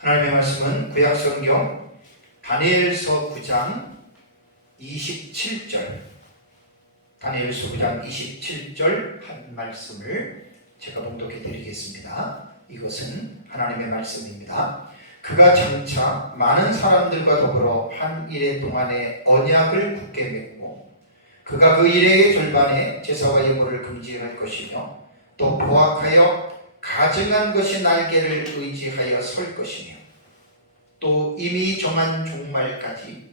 하나님의 말씀은 구약성경 다니엘서 9장 27절, 다니엘서 9장 27절 한 말씀을 제가 봉독해 드리겠습니다. 이것은 하나님의 말씀입니다. 그가 장차 많은 사람들과 더불어 한 일해 동안에 언약을 굳게 맺고 그가 그 일의 절반에 제사와 예물을 금지할 것이며 또 포악하여 가증한 것이 날개를 의지하여 설 것이며 또 이미 정한 종말까지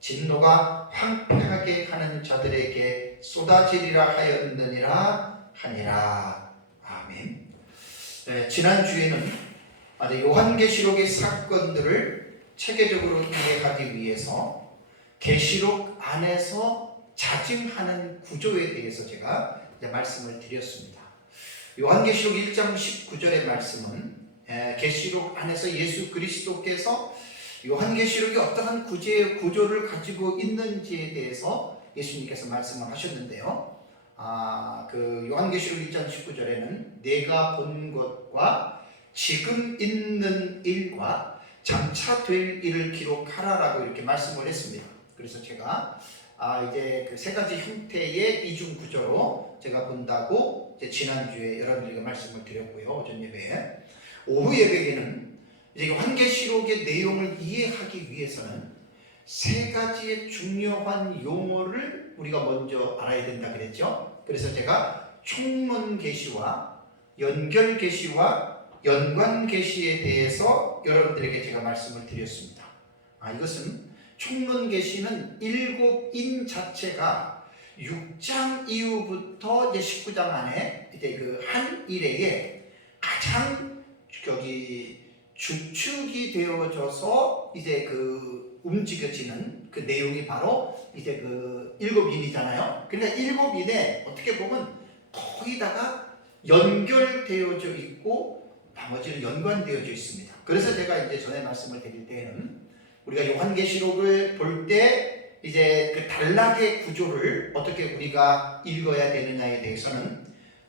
진노가 황폐하게 하는 자들에게 쏟아지리라 하였느니라 하니라. 아멘. 지난주에는 요한계시록의 사건들을 체계적으로 이해하기 위해서 계시록 안에서 자증하는 구조에 대해서 제가 말씀을 드렸습니다. 요한계시록 1장 19절의 말씀은 계시록 안에서 예수 그리스도께서 요한계시록이 어떠한 구조를 가지고 있는지에 대해서 예수님께서 말씀을 하셨는데요. 그 요한계시록 1장 19절에는 내가 본 것과 지금 있는 일과 장차 될 일을 기록하라라고 이렇게 말씀을 했습니다. 그래서 제가 이제 그 세 가지 형태의 이중 구조로 제가 본다고 이제 지난주에 여러분들에게 말씀을 드렸고요. 오전 예배에. 오후 예배에는 이제 요한계시록의 내용을 이해하기 위해서는 세 가지의 중요한 용어를 우리가 먼저 알아야 된다 그랬죠. 그래서 제가 총론 계시와 연결 계시와 연관 계시에 대해서 여러분들에게 제가 말씀을 드렸습니다. 이것은 총론 계시는 7인 자체가 6장 이후부터 이제 19장 안에 이제 그 한 일에 가장 주축이 되어져서 이제 그 움직여지는 그 내용이 바로 이제 그 7인이잖아요. 그러니까 7인에 어떻게 보면 거의 다가 연결되어져 있고 나머지는 연관되어져 있습니다. 그래서 제가 이제 전에 말씀을 드릴 때는 우리가 요한계시록을 볼 때 이제 그 단락의 구조를 어떻게 우리가 읽어야 되느냐에 대해서는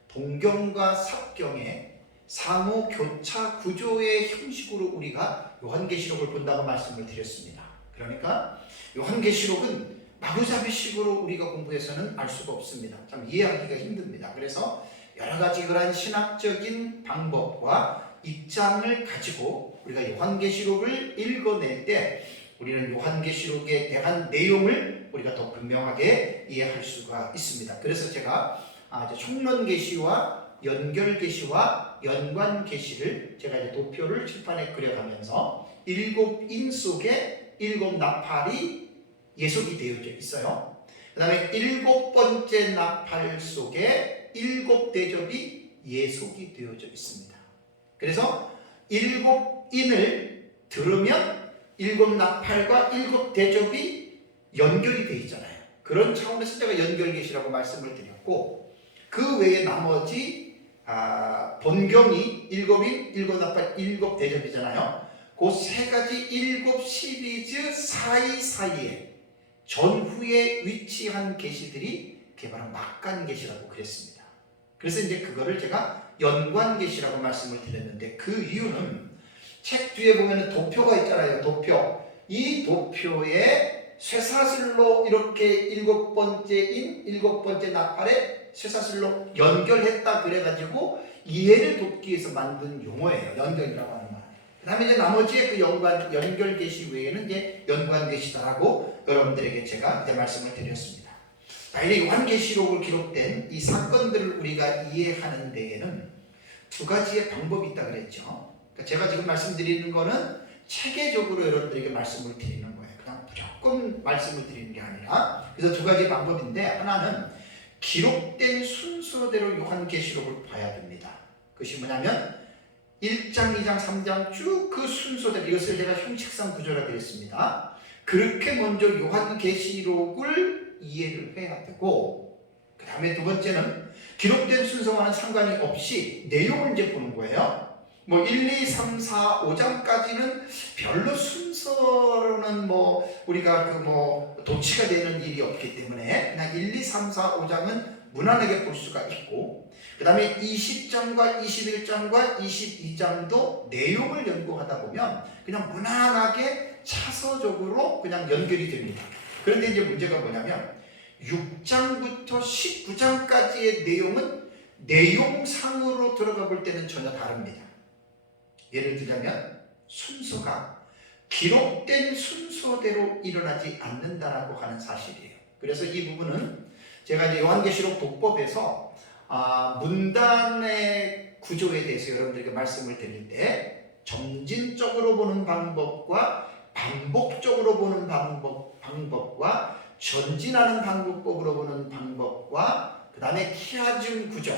동경과 삽경의 상호 교차 구조의 형식으로 우리가 요한계시록을 본다고 말씀을 드렸습니다. 그러니까 요한계시록은 마구잡이식으로 우리가 공부해서는 알 수가 없습니다. 참 이해하기가 힘듭니다. 그래서 여러 가지 그런 신학적인 방법과 입장을 가지고 우리가 요한계시록을 읽어낼 때 우리는 요한계시록에 대한 내용을 우리가 더 분명하게 이해할 수가 있습니다. 그래서 제가 이제 총론계시와 연결계시와 연관계시를 제가 이제 도표를 칠판에 그려가면서 7인 속에 7나팔이 예속이 되어져 있어요. 그 다음에 7번째 나팔 속에 7대접이 예속이 되어져 있습니다. 그래서 7인을 들으면 7나팔과 7대접이 연결이 되어 있잖아요. 그런 차원에서 제가 연결계시라고 말씀을 드렸고, 그 외에 나머지 본경이 7인, 7나팔, 7대접이잖아요. 그 세 가지 7 시리즈 사이사이에 전후에 위치한 계시들이 그게 바로 막간계시라고 그랬습니다. 그래서 이제 그거를 제가 연관계시라고 말씀을 드렸는데, 그 이유는 책 뒤에 보면 도표가 있잖아요. 도표. 이 도표에 쇠사슬로 이렇게 7번째인 7번째 나팔에 쇠사슬로 연결했다 그래가지고 이해를 돕기 위해서 만든 용어예요. 연결이라고 하는 말. 그 다음에 이제 나머지의 그 연결 계시 외에는 이제 연관 계시다라고 여러분들에게 제가 이제 말씀을 드렸습니다. 이 요한계시록을 기록된 이 사건들을 우리가 이해하는 데에는 두 가지의 방법이 있다 그랬죠. 그러니까 제가 지금 말씀드리는 거는 체계적으로 여러분들에게 말씀을 드리는 거예요. 그냥 무조건 말씀을 드리는 게 아니라. 그래서 두 가지 방법인데, 하나는 기록된 순서대로 요한계시록을 봐야 됩니다. 그것이 뭐냐면 1장, 2장, 3장 쭉 그 순서대로, 이것을 제가 형식상 구조라 그랬습니다. 그렇게 먼저 요한계시록을 이해를 해야 되고, 그 다음에 두 번째는 기록된 순서와는 상관이 없이 내용을 이제 보는 거예요. 1, 2, 3, 4, 5장까지는 별로 순서로는 우리가 도치가 되는 일이 없기 때문에 그냥 1, 2, 3, 4, 5장은 무난하게 볼 수가 있고, 그 다음에 20장과 21장과 22장도 내용을 연구하다 보면 그냥 무난하게 차서적으로 그냥 연결이 됩니다. 그런데 이제 문제가 뭐냐면 6장부터 19장까지의 내용은 내용상으로 들어가 볼 때는 전혀 다릅니다. 예를 들자면 순서가 기록된 순서대로 일어나지 않는다라고 하는 사실이에요. 그래서 이 부분은 제가 이제 요한계시록 독법에서 문단의 구조에 대해서 여러분들에게 말씀을 드릴 때 점진적으로 보는 방법과 반복적으로 보는 방법과 전진하는 방법으로 보는 방법과 그 다음에 키아즘 구조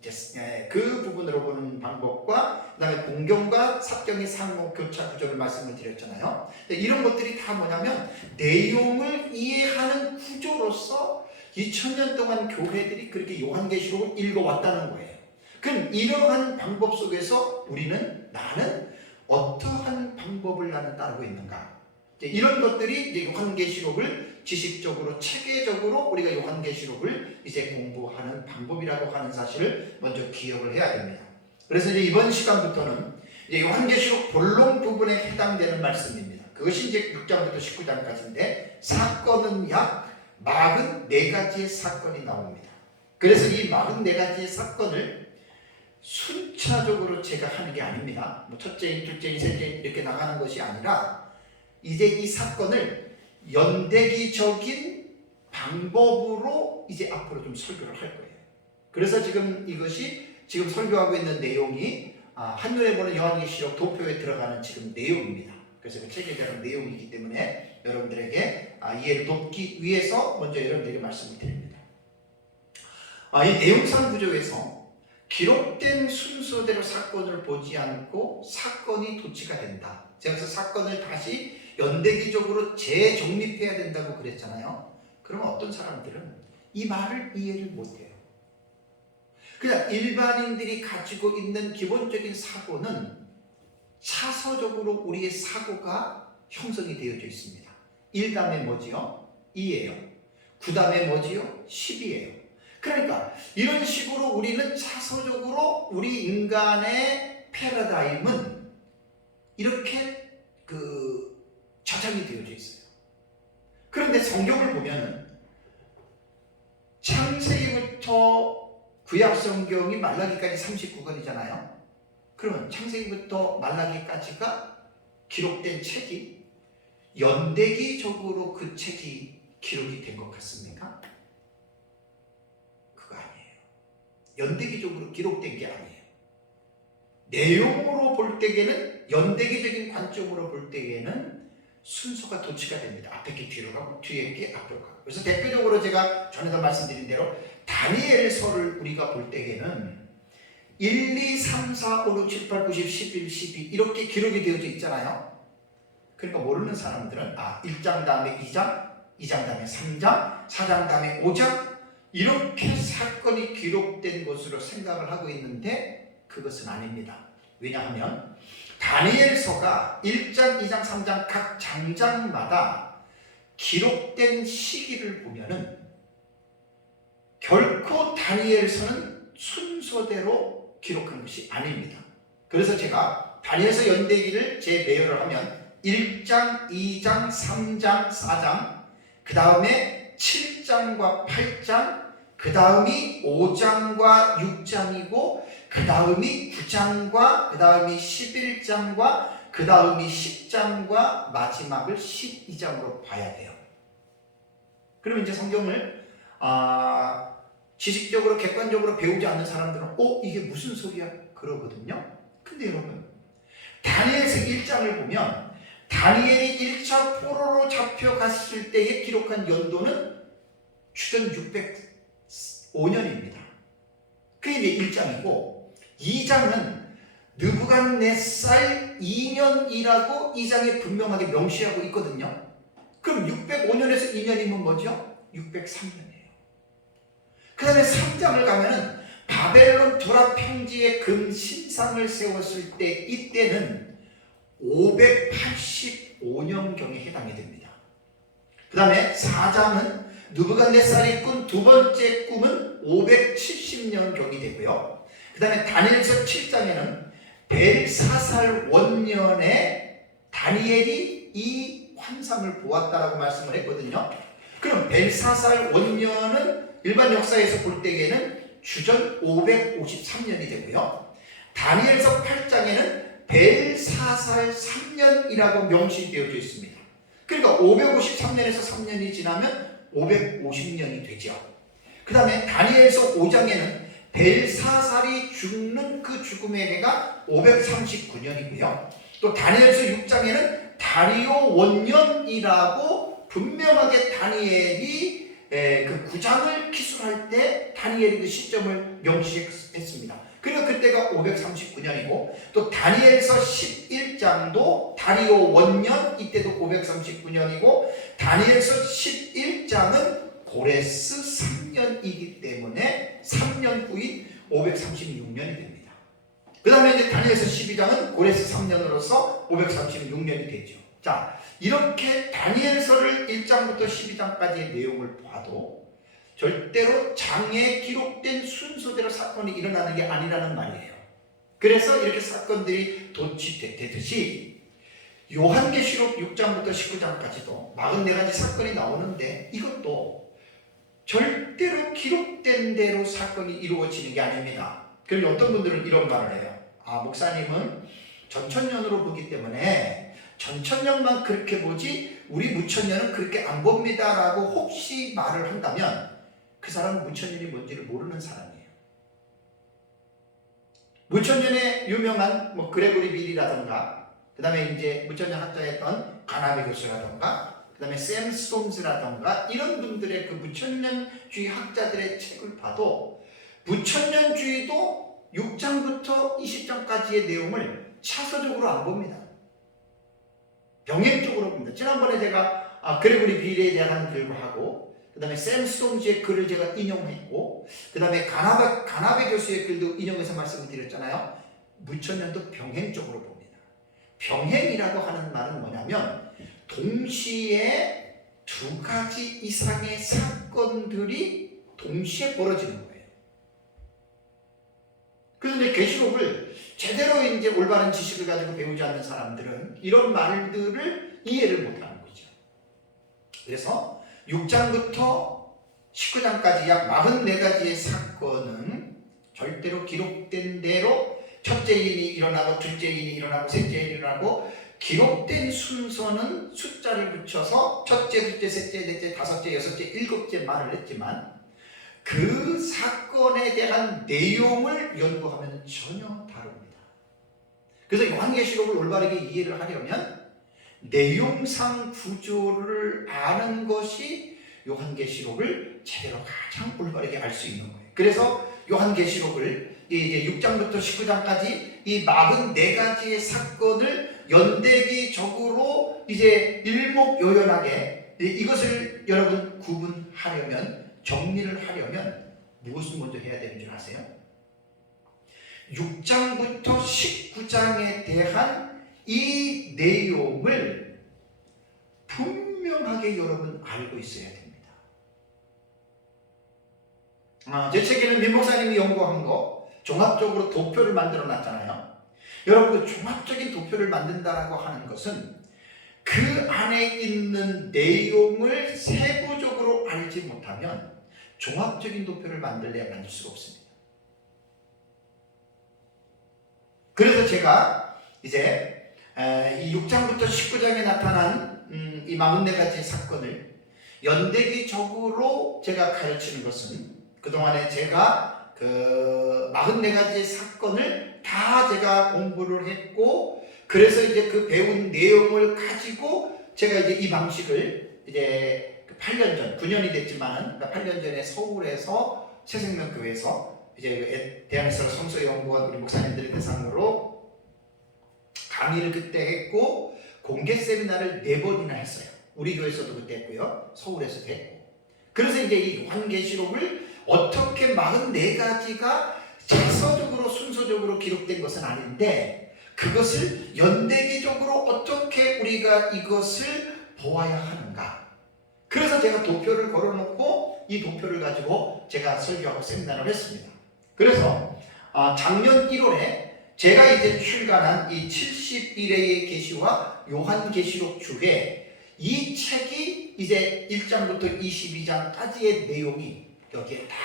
이제 그 부분으로 보는 방법과 그 다음에 공경과 사경의 상호 교차 구조를 말씀을 드렸잖아요. 이런 것들이 다 뭐냐면 내용을 이해하는 구조로서 2000년 동안 교회들이 그렇게 요한계시록을 읽어왔다는 거예요. 그럼 이러한 방법 속에서 나는 어떠한 방법을 나는 따르고 있는가? 이런 것들이 이제 요한계시록을 지식적으로 체계적으로 우리가 요한계시록을 이제 공부하는 방법이라고 하는 사실을 먼저 기억을 해야 됩니다. 그래서 이제 이번 시간부터는 이제 요한계시록 본론 부분에 해당되는 말씀입니다. 그것이 이제 6장부터 19장까지인데 사건은 약 44가지의 사건이 나옵니다. 그래서 이 44가지의 사건을 순차적으로 제가 하는 게 아닙니다. 뭐 첫째인, 둘째인, 셋째인 이렇게 나가는 것이 아니라 이제 이 사건을 연대기적인 방법으로 이제 앞으로 좀 설교를 할 거예요. 그래서 지금 이것이 지금 설교하고 있는 내용이 한눈에 보는 요한계시록 도표에 들어가는 지금 내용입니다. 그래서 그 책에 대한 내용이기 때문에 여러분들에게 이해를 돕기 위해서 먼저 여러분들에게 말씀을 드립니다. 이 내용상 구조에서 기록된 순서대로 사건을 보지 않고 사건이 도치가 된다. 제가 그래서 사건을 다시 연대기적으로 재정립해야 된다고 그랬잖아요. 그러면 어떤 사람들은 이 말을 이해를 못해요. 그냥 일반인들이 가지고 있는 기본적인 사고는 차서적으로 우리의 사고가 형성이 되어져 있습니다. 1다음에 뭐지요? 2예요. 9다음에 뭐지요? 10이에요. 그러니까 이런 식으로 우리는 차서적으로 우리 인간의 패러다임은 이렇게 저장이 되어져 있어요. 그런데 성경을 보면은 창세기부터 구약 성경이 말라기까지 39권이잖아요. 그러면 창세기부터 말라기까지가 기록된 책이 연대기적으로 그 책이 기록이 된 것 같습니까? 그거 아니에요. 연대기적으로 기록된 게 아니에요. 내용으로 볼 때에는 연대기적인 관점으로 볼 때에는 순서가 도치가 됩니다. 앞에 게 뒤로 가고 뒤에 게 앞으로 가고. 그래서 대표적으로 제가 전에도 말씀드린 대로 다니엘서를 우리가 볼 때에는 1, 2, 3, 4, 5, 6, 7, 8, 9, 10, 11, 12 이렇게 기록이 되어져 있잖아요. 그러니까 모르는 사람들은 1장 다음에 2장, 2장 다음에 3장, 4장 다음에 5장 이렇게 사건이 기록된 것으로 생각을 하고 있는데 그것은 아닙니다. 왜냐하면 다니엘서가 1장, 2장, 3장 각 장장마다 기록된 시기를 보면은 결코 다니엘서는 순서대로 기록한 것이 아닙니다. 그래서 제가 다니엘서 연대기를 재배열을 하면 1장, 2장, 3장, 4장 그 다음에 7장과 8장 그 다음이 5장과 6장이고 그 다음이 9장과 그 다음이 11장과 그 다음이 10장과 마지막을 12장으로 봐야 돼요. 그럼 이제 성경을 지식적으로 객관적으로 배우지 않는 사람들은 이게 무슨 소리야? 그러거든요. 근데 여러분 다니엘서 1장을 보면 다니엘이 1차 포로로 잡혀갔을 때에 기록한 연도는 주전 605년입니다. 그게 이제 1장이고 2장은 느부갓네살 2년이라고 2장에 분명하게 명시하고 있거든요. 그럼 605년에서 2년이면 뭐죠? 603년이에요. 그 다음에 3장을 가면은 바벨론 도라 평지에 금 신상을 세웠을 때 이때는 585년경에 해당이 됩니다. 그 다음에 4장은 느부갓네살이 꾼 두 번째 꿈은 570년경이 되고요. 그 다음에 다니엘서 7장에는 벨사살 원년에 다니엘이 이 환상을 보았다라고 말씀을 했거든요. 그럼 벨사살 원년은 일반 역사에서 볼 때에는 주전 553년이 되고요. 다니엘서 8장에는 벨사살 3년이라고 명시되어져 있습니다. 그러니까 553년에서 3년이 지나면 550년이 되죠. 그 다음에 다니엘서 5장에는 벨사살이 죽는 그 죽음의 해가 539년이고요. 또 다니엘서 6장에는 다리오 원년이라고 분명하게 다니엘이 그 구장을 기술할 때 다니엘이 그 시점을 명시했습니다. 그러니까 그때가 539년이고 또 다니엘서 11장도 다리오 원년 이때도 539년이고 다니엘서 11장은 고레스 3년이기 때문에 3년 후인 536년이 됩니다. 그 다음에 이제 다니엘서 12장은 고레스 3년으로서 536년이 되죠. 자, 이렇게 다니엘서를 1장부터 12장까지의 내용을 봐도 절대로 장에 기록된 순서대로 사건이 일어나는 게 아니라는 말이에요. 그래서 이렇게 사건들이 도치되듯이 요한계시록 6장부터 19장까지도 44가지 사건이 나오는데 이것도 절대로 기록된 대로 사건이 이루어지는 게 아닙니다. 그런데 어떤 분들은 이런 말을 해요. 목사님은 전천년으로 보기 때문에 전천년만 그렇게 보지 우리 무천년은 그렇게 안 봅니다 라고 혹시 말을 한다면 그 사람은 무천년이 뭔지를 모르는 사람이에요. 무천년에 유명한 그레고리 빌이라던가 그 다음에 이제 무천년 학자였던 가나베 교수라던가 그 다음에 샘 스톰즈라던가 이런 분들의 그 무천년주의 학자들의 책을 봐도 무천년주의도 6장부터 20장까지의 내용을 차서적으로 안 봅니다. 병행적으로 봅니다. 지난번에 제가 그레고리 빌에 대한 글을 하고 그 다음에 샘 스톰즈의 글을 제가 인용했고 그 다음에 가나베 교수의 글도 인용해서 말씀을 드렸잖아요. 무천년도 병행적으로 봅니다. 병행이라고 하는 말은 뭐냐면 동시에 두 가지 이상의 사건들이 동시에 벌어지는 거예요. 그래서 이제 계시록을 제대로 이제 올바른 지식을 가지고 배우지 않는 사람들은 이런 말들을 이해를 못하는 거죠. 그래서 6장부터 19장까지 약 44가지의 사건은 절대로 기록된 대로 첫째 인이 일어나고 둘째 인이 일어나고 셋째 인이 일어나고 기록된 순서는 숫자를 붙여서 첫째, 둘째, 셋째, 넷째, 다섯째, 여섯째, 일곱째 말을 했지만 그 사건에 대한 내용을 연구하면 전혀 다릅니다. 그래서 요한계시록을 올바르게 이해를 하려면 내용상 구조를 아는 것이 요한계시록을 제대로 가장 올바르게 알 수 있는 거예요. 그래서 요한계시록을 이제 6장부터 19장까지 이 44가지의 사건을 연대기적으로 이제 일목요연하게 이것을 여러분 구분하려면 정리를 하려면 무엇을 먼저 해야 되는 줄 아세요? 6장부터 19장에 대한 이 내용을 분명하게 여러분 알고 있어야 됩니다. 제 책에는 민 목사님이 연구한 거 종합적으로 도표를 만들어 놨잖아요. 여러분 그 종합적인 도표를 만든다라고 하는 것은 그 안에 있는 내용을 세부적으로 알지 못하면 종합적인 도표를 만들 수가 없습니다. 그래서 제가 이제 이 6장부터 19장에 나타난 이 44가지 사건을 연대기적으로 제가 가르치는 것은 그동안에 제가 그 44가지 사건을 다 제가 공부를 했고 그래서 이제 그 배운 내용을 가지고 제가 이제 이 방식을 이제 8년 전, 9년이 됐지만은 8년 전에 서울에서 새생명교회에서 이제 대한에서 성서연구원 우리 목사님들의 대상으로 강의를 그때 했고 공개 세미나를 4번이나 했어요. 우리 교회에서도 그때 했고요. 서울에서도 했고. 그래서 이제 이 요한계시록을 어떻게 44가지가 차서적으로 순서적으로 기록된 것은 아닌데 그것을 연대기적으로 어떻게 우리가 이것을 보아야 하는가 그래서 제가 도표를 걸어놓고 이 도표를 가지고 제가 설교하고 세미나를 했습니다. 그래서 작년 1월에 제가 이제 출간한 이 71회의 계시와 요한계시록 주에 이 책이 이제 1장부터 22장까지의 내용이 여기에 다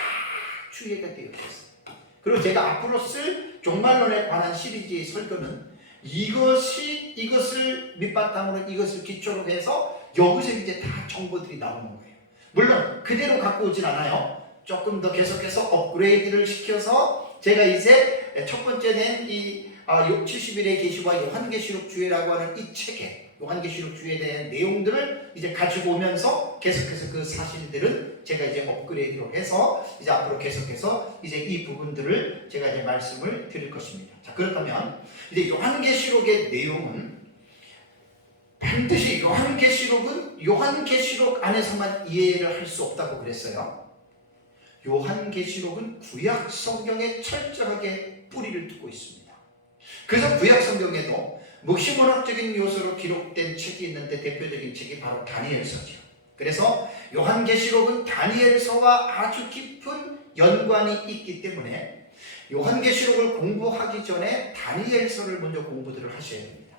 추예가 되어 있습니다. 그리고 제가 앞으로 쓸 종말론에 관한 시리즈의 설교는 이것을 밑바탕으로 이것을 기초로 해서 여기서 이제 다 정보들이 나오는 거예요. 물론 그대로 갖고 오진 않아요. 조금 더 계속해서 업그레이드를 시켜서 제가 이제 첫 번째 낸 이 70일의 계시와 요한계시록 주의라고 하는 이 책에 요한계시록 주의에 대한 내용들을 이제 가지고 오면서 계속해서 그 사실들은 제가 이제 업그레이드로 해서 이제 앞으로 계속해서 이제 이 부분들을 제가 이제 말씀을 드릴 것입니다. 자, 그렇다면 이제 요한계시록의 내용은 반드시 요한계시록 안에서만 이해를 할 수 없다고 그랬어요. 요한계시록은 구약 성경에 철저하게 뿌리를 두고 있습니다. 그래서 구약 성경에도 묵시문학적인 요소로 기록된 책이 있는데 대표적인 책이 바로 다니엘서죠. 그래서 요한계시록은 다니엘서와 아주 깊은 연관이 있기 때문에 요한계시록을 공부하기 전에 다니엘서를 먼저 공부들을 하셔야 됩니다.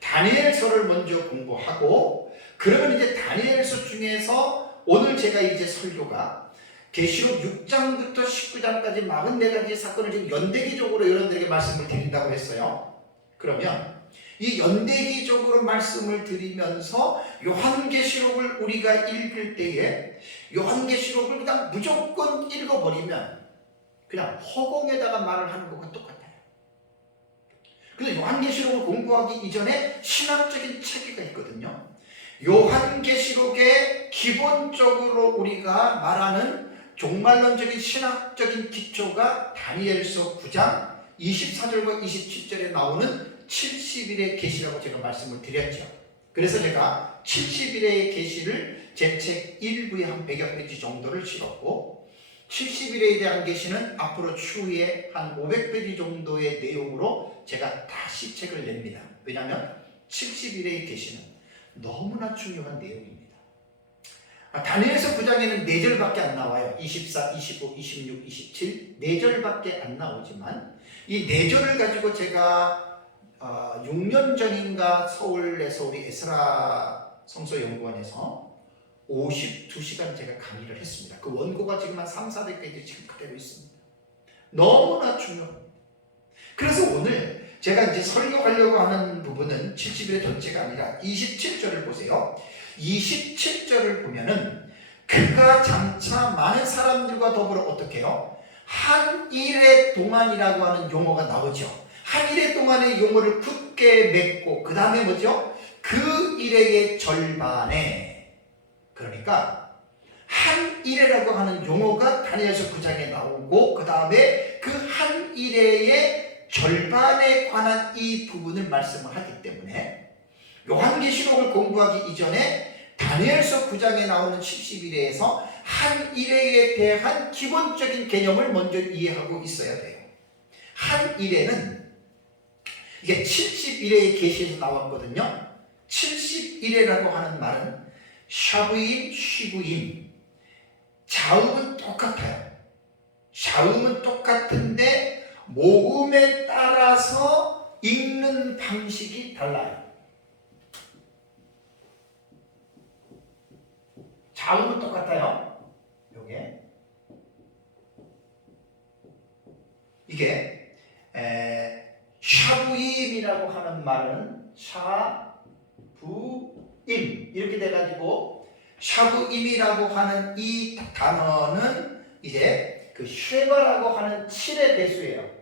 다니엘서를 먼저 공부하고 그러면 이제 다니엘서 중에서 오늘 제가 이제 설교가 계시록 6장부터 19장까지 44가지 사건을 지금 연대기적으로 여러분들에게 말씀을 드린다고 했어요. 그러면 이 연대기적으로 말씀을 드리면서 요한계시록을 우리가 읽을 때에 요한계시록을 그냥 무조건 읽어버리면 그냥 허공에다가 말을 하는 것과 똑같아요. 그래서 요한계시록을 공부하기 이전에 신학적인 체계가 있거든요. 요한계시록에 기본적으로 우리가 말하는 종말론적인 신학적인 기초가 다니엘서 9장 24절과 27절에 나오는 70일의 계시라고 제가 말씀을 드렸죠. 그래서 제가 70일의 계시를 제 책 1부에 한 100여 페이지 정도를 실었고 70일에 대한 계시는 앞으로 추후에 한 500페이지 정도의 내용으로 제가 다시 책을 냅니다. 왜냐하면 70일의 계시는 너무나 중요한 내용입니다. 다니엘서 9장에는 4절밖에 안 나와요. 24, 25, 26, 27 4절밖에 안 나오지만 이 4절을 가지고 제가 6년 전인가 서울에서 우리 에스라 성서연구원에서 52시간 제가 강의를 했습니다. 그 원고가 지금 한 3, 400페이지 지금 그대로 있습니다. 너무나 중요합니다. 그래서 오늘 제가 이제 설교하려고 하는 부분은 70일의 전체가 아니라 27절을 보세요. 27절을 보면은 그가 장차 많은 사람들과 더불어 어떻게 해요? 한 일의 동안이라고 하는 용어가 나오죠. 한 일의 동안의 용어를 굳게 맺고 그 다음에 뭐죠? 그 일의 절반에 그러니까 한 일회라고 하는 용어가 다니엘서 9장에 나오고 그 다음에 그 한 일회의 절반에 관한 이 부분을 말씀을 하기 때문에 요한계시록을 공부하기 이전에 다니엘서 9장에 나오는 70일에서 한 일회에 대한 기본적인 개념을 먼저 이해하고 있어야 돼요. 한 일회는 이게 70일의 계시에서 나왔거든요. 70일회라고 하는 말은 샤브임, 쉬브임 자음은 똑같아요. 자음은 똑같은데 모음에 따라서 읽는 방식이 달라요. 자음은 똑같아요. 이게 샤부임이라고 하는 말은 샤부임 이렇게 돼가지고 샤부임이라고 하는 이 단어는 이제 그 쉐바라고 하는 7의 배수예요.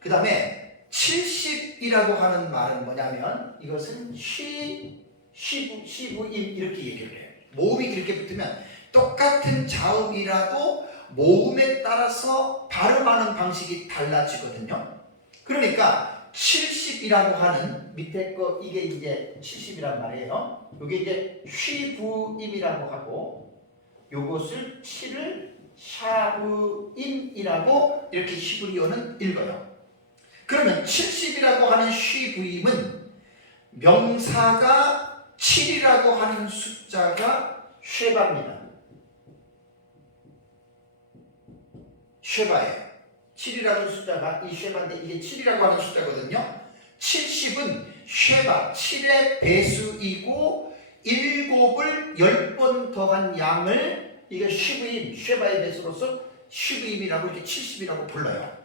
그 다음에 70이라고 하는 말은 뭐냐면 이것은 시부임 이렇게 얘기를 해요. 모음이 이렇게 붙으면 똑같은 자음이라도 모음에 따라서 발음하는 방식이 달라지거든요. 그러니까 70이라고 하는 밑에 거 이게 이제 70이란 말이에요. 이게 이제 쉬부임이라고 하고 요것을 7을 샤부임이라고 이렇게 히브리어는 읽어요. 그러면 70이라고 하는 쉬부임은 명사가 7이라고 하는 숫자가 쉐바입니다. 쉐바예요. 7이라는 숫자가 이 쉐바인데 이게 7이라고 하는 숫자거든요. 70은 쉐바, 7의 배수이고 7을 10번 더한 양을 이게 쉐브임, 쉐바의 배수로서 쉐브임이라고 이렇게 70이라고 불러요.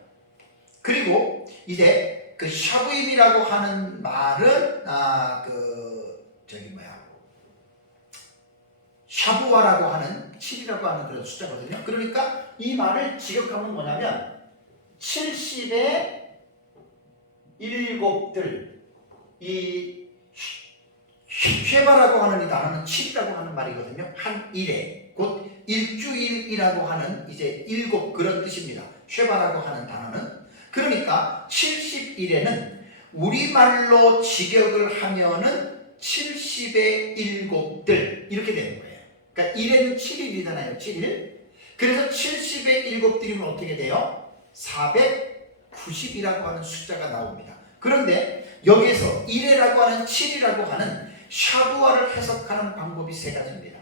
그리고 이제 그 샤브임이라고 하는 말은 샤부아라고 하는 7이라고 하는 그런 숫자거든요. 그러니까 이 말을 직역하면 뭐냐면 70의 일곱들, 이 쉐바라고 하는 이 단어는 7이라고 하는 말이거든요. 한 일에 곧 일주일이라고 하는 이제 일곱 그런 뜻입니다. 쉐바라고 하는 단어는. 그러니까 70일에는 우리말로 직역을 하면은 70의 일곱들 이렇게 되는 거예요. 그러니까 1에는 7일이잖아요. 7일. 그래서 70의 일곱들이면 어떻게 돼요? 490이라고 하는 숫자가 나옵니다. 그런데 여기에서 1이라고 하는 7이라고 하는 샤부아를 해석하는 방법이 세 가지입니다.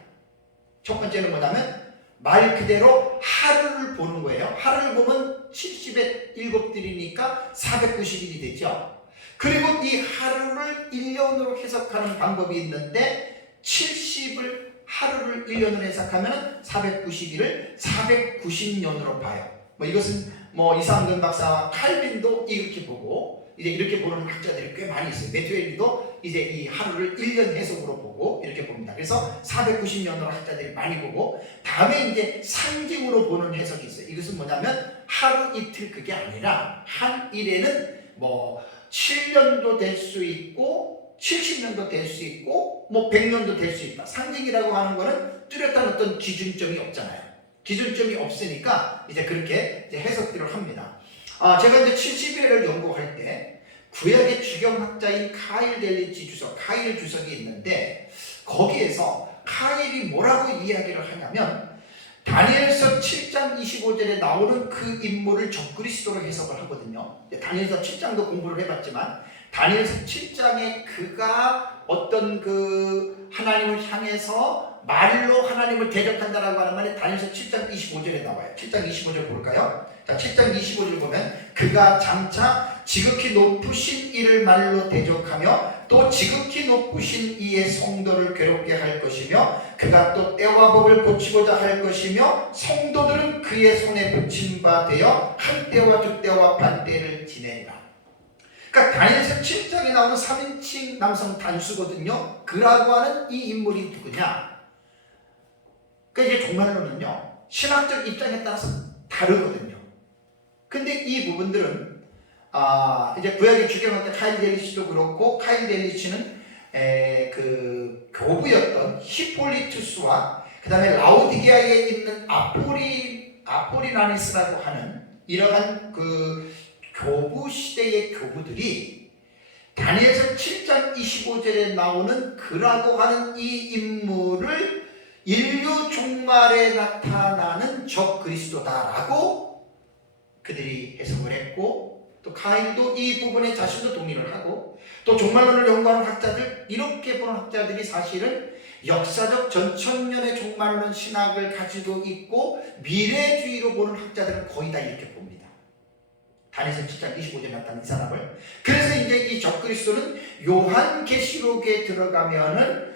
첫 번째는 뭐냐면 말 그대로 하루를 보는 거예요. 하루를 보면 70의 일곱들이니까 490일이 되죠. 그리고 이 하루를 1년으로 해석하는 방법이 있는데 70을 하루를 1년으로 해석하면 490일을 490년으로 봐요. 이것은 이상근 박사와 칼빈도 이렇게 보고 이제 이렇게 보는 학자들이 꽤 많이 있어요. 메트웰리도 이제 이 하루를 1년 해석으로 보고 이렇게 봅니다. 그래서 490년으로 학자들이 많이 보고 다음에 이제 상징으로 보는 해석이 있어요. 이것은 뭐냐면 하루 이틀 그게 아니라 한 일에는 7년도 될 수 있고 70년도 될 수 있고 100년도 될 수 있다. 상징이라고 하는 거는 뚜렷한 어떤 기준점이 없잖아요. 기준점이 없으니까 이제 그렇게 이제 해석들을 합니다. 제가 이제 70일을 연구할 때 구약의 주경학자인 카일 델리치 주석, 카일 주석이 있는데 거기에서 카일이 뭐라고 이야기를 하냐면 다니엘서 7장 25절에 나오는 그 인물을 적그리스도로 해석을 하거든요. 다니엘서 7장도 공부를 해봤지만 다니엘서 7장에 그가 어떤 그 하나님을 향해서 말로 하나님을 대적한다라고 하는 말이 다니엘서 7장 25절에 나와요. 7장 25절 볼까요? 자, 7장 25절 보면 그가 장차 지극히 높으신 이를 말로 대적하며 또 지극히 높으신 이의 성도를 괴롭게 할 것이며 그가 또 때와 법을 고치고자 할 것이며 성도들은 그의 손에 붙임 바 되어 한 때와 두 때와 반 때를 지내리라. 그러니까 다니엘서 7장에 나오는 3인칭 남성 단수거든요. 그라고 하는 이 인물이 누구냐? 그러니까 이게 정말로는요 신학적 입장에 따라서 다르거든요. 근데 이 부분들은 이제 구약의 주경학자 카일 델리치도 그렇고 카일 델리치는 그 교부였던 히폴리투스와 그 다음에 라오디게아에 있는 아포리나니스라고 하는 이러한 그 교부 시대의 교부들이 다니엘서 7장 25절에 나오는 그라고 하는 이 인물을 인류 종말에 나타나는 적 그리스도다라고 그들이 해석을 했고 또 카일도 이 부분에 자신도 동의를 하고 또 종말론을 연구하는 학자들 이렇게 보는 학자들이 사실은 역사적 전천년의 종말론 신학을 가지고 있고 미래주의로 보는 학자들은 거의 다 이렇게 봅니다. 다니엘서 7장 25절에 나타난 이 사람을. 그래서 이제 이 적그리스도는 요한계시록에 들어가면은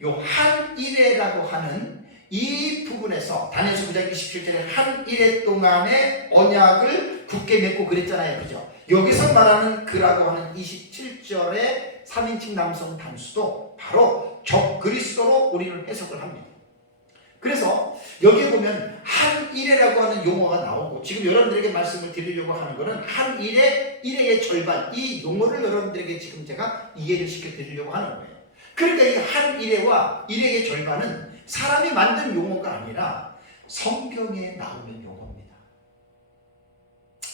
한일에라고 하는 이 부분에서 다니엘서 9장 27절에 한일에 동안의 언약을 굳게 맺고 그랬잖아요. 그죠? 여기서 말하는 그라고 하는 27절의 3인칭 남성 단수도 바로 적그리스도로 우리는 해석을 합니다. 그래서 여기에 보면 한일회라고 하는 용어가 나오고 지금 여러분들에게 말씀을 드리려고 하는 것은 한일회, 일회의 절반 이 용어를 여러분들에게 지금 제가 이해를 시켜드리려고 하는 거예요. 그러니까 이 한일회와 일회의 절반은 사람이 만든 용어가 아니라 성경에 나오는 용어입니다.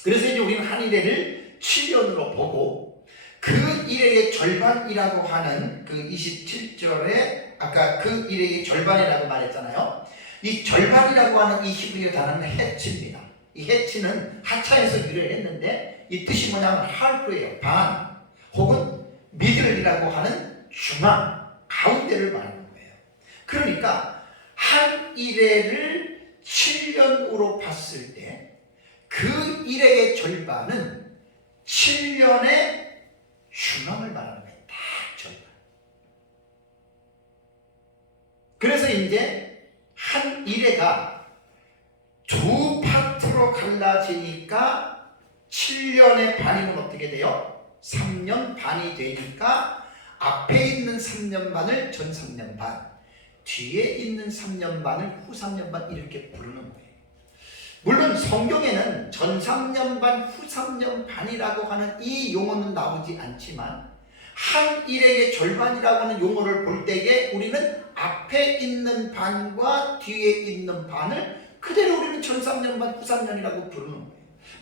그래서 이제 우리는 한일회를 7년으로 보고 그 일회의 절반이라고 하는 그 27절에 아까 그 일의 절반이라고 말했잖아요. 이 절반이라고 하는 이 히브리어 단어는 해치입니다. 이 해치는 하차에서 유래했는데 이 뜻이 뭐냐면 할프예요. 반 혹은 미들이라고 하는 중앙, 가운데를 말하는 거예요. 그러니까 한 일회를 7년으로 봤을 때 그 일회의 절반은 7년의 중앙을 말하는 거예요. 딱 절반. 그래서 이제 한 일회가 두 파트로 갈라지니까 7년의 반이면 어떻게 돼요? 3년 반이 되니까 앞에 있는 3년 반을 전 3년 반, 뒤에 있는 3년 반을 후 3년 반 이렇게 부르는 거예요. 물론 성경에는 전 3년 반, 후 3년 반이라고 하는 이 용어는 나오지 않지만 한 일의 절반이라고 하는 용어를 볼 때에 우리는 앞에 있는 반과 뒤에 있는 반을 그대로 우리는 전 3년 반, 후 3년이라고 부르는 거예요.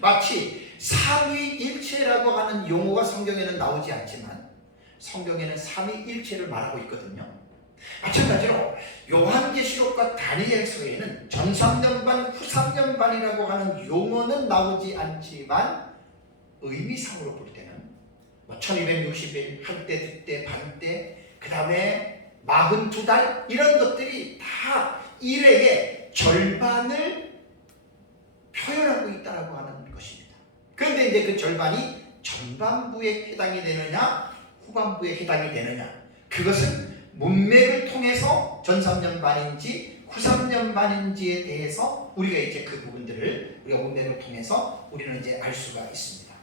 마치 삼위일체라고 하는 용어가 성경에는 나오지 않지만 성경에는 삼위일체를 말하고 있거든요. 마찬가지로 요한계시록과 다니엘서에는 전 3년 반, 후 3년 반이라고 하는 용어는 나오지 않지만 의미상으로 볼 때는 1260일, 한때, 두때, 반때, 그 다음에 42달 이런 것들이 다 일회의 절반을 표현하고 있다고 하는 것입니다. 그런데 이제 그 절반이 전반부에 해당이 되느냐 후반부에 해당이 되느냐, 그것은 문맥을 통해서 전 3년 반인지 후 3년 반인지에 대해서 우리가 이제 그 부분들을 우리가 문맥을 통해서 우리는 이제 알 수가 있습니다.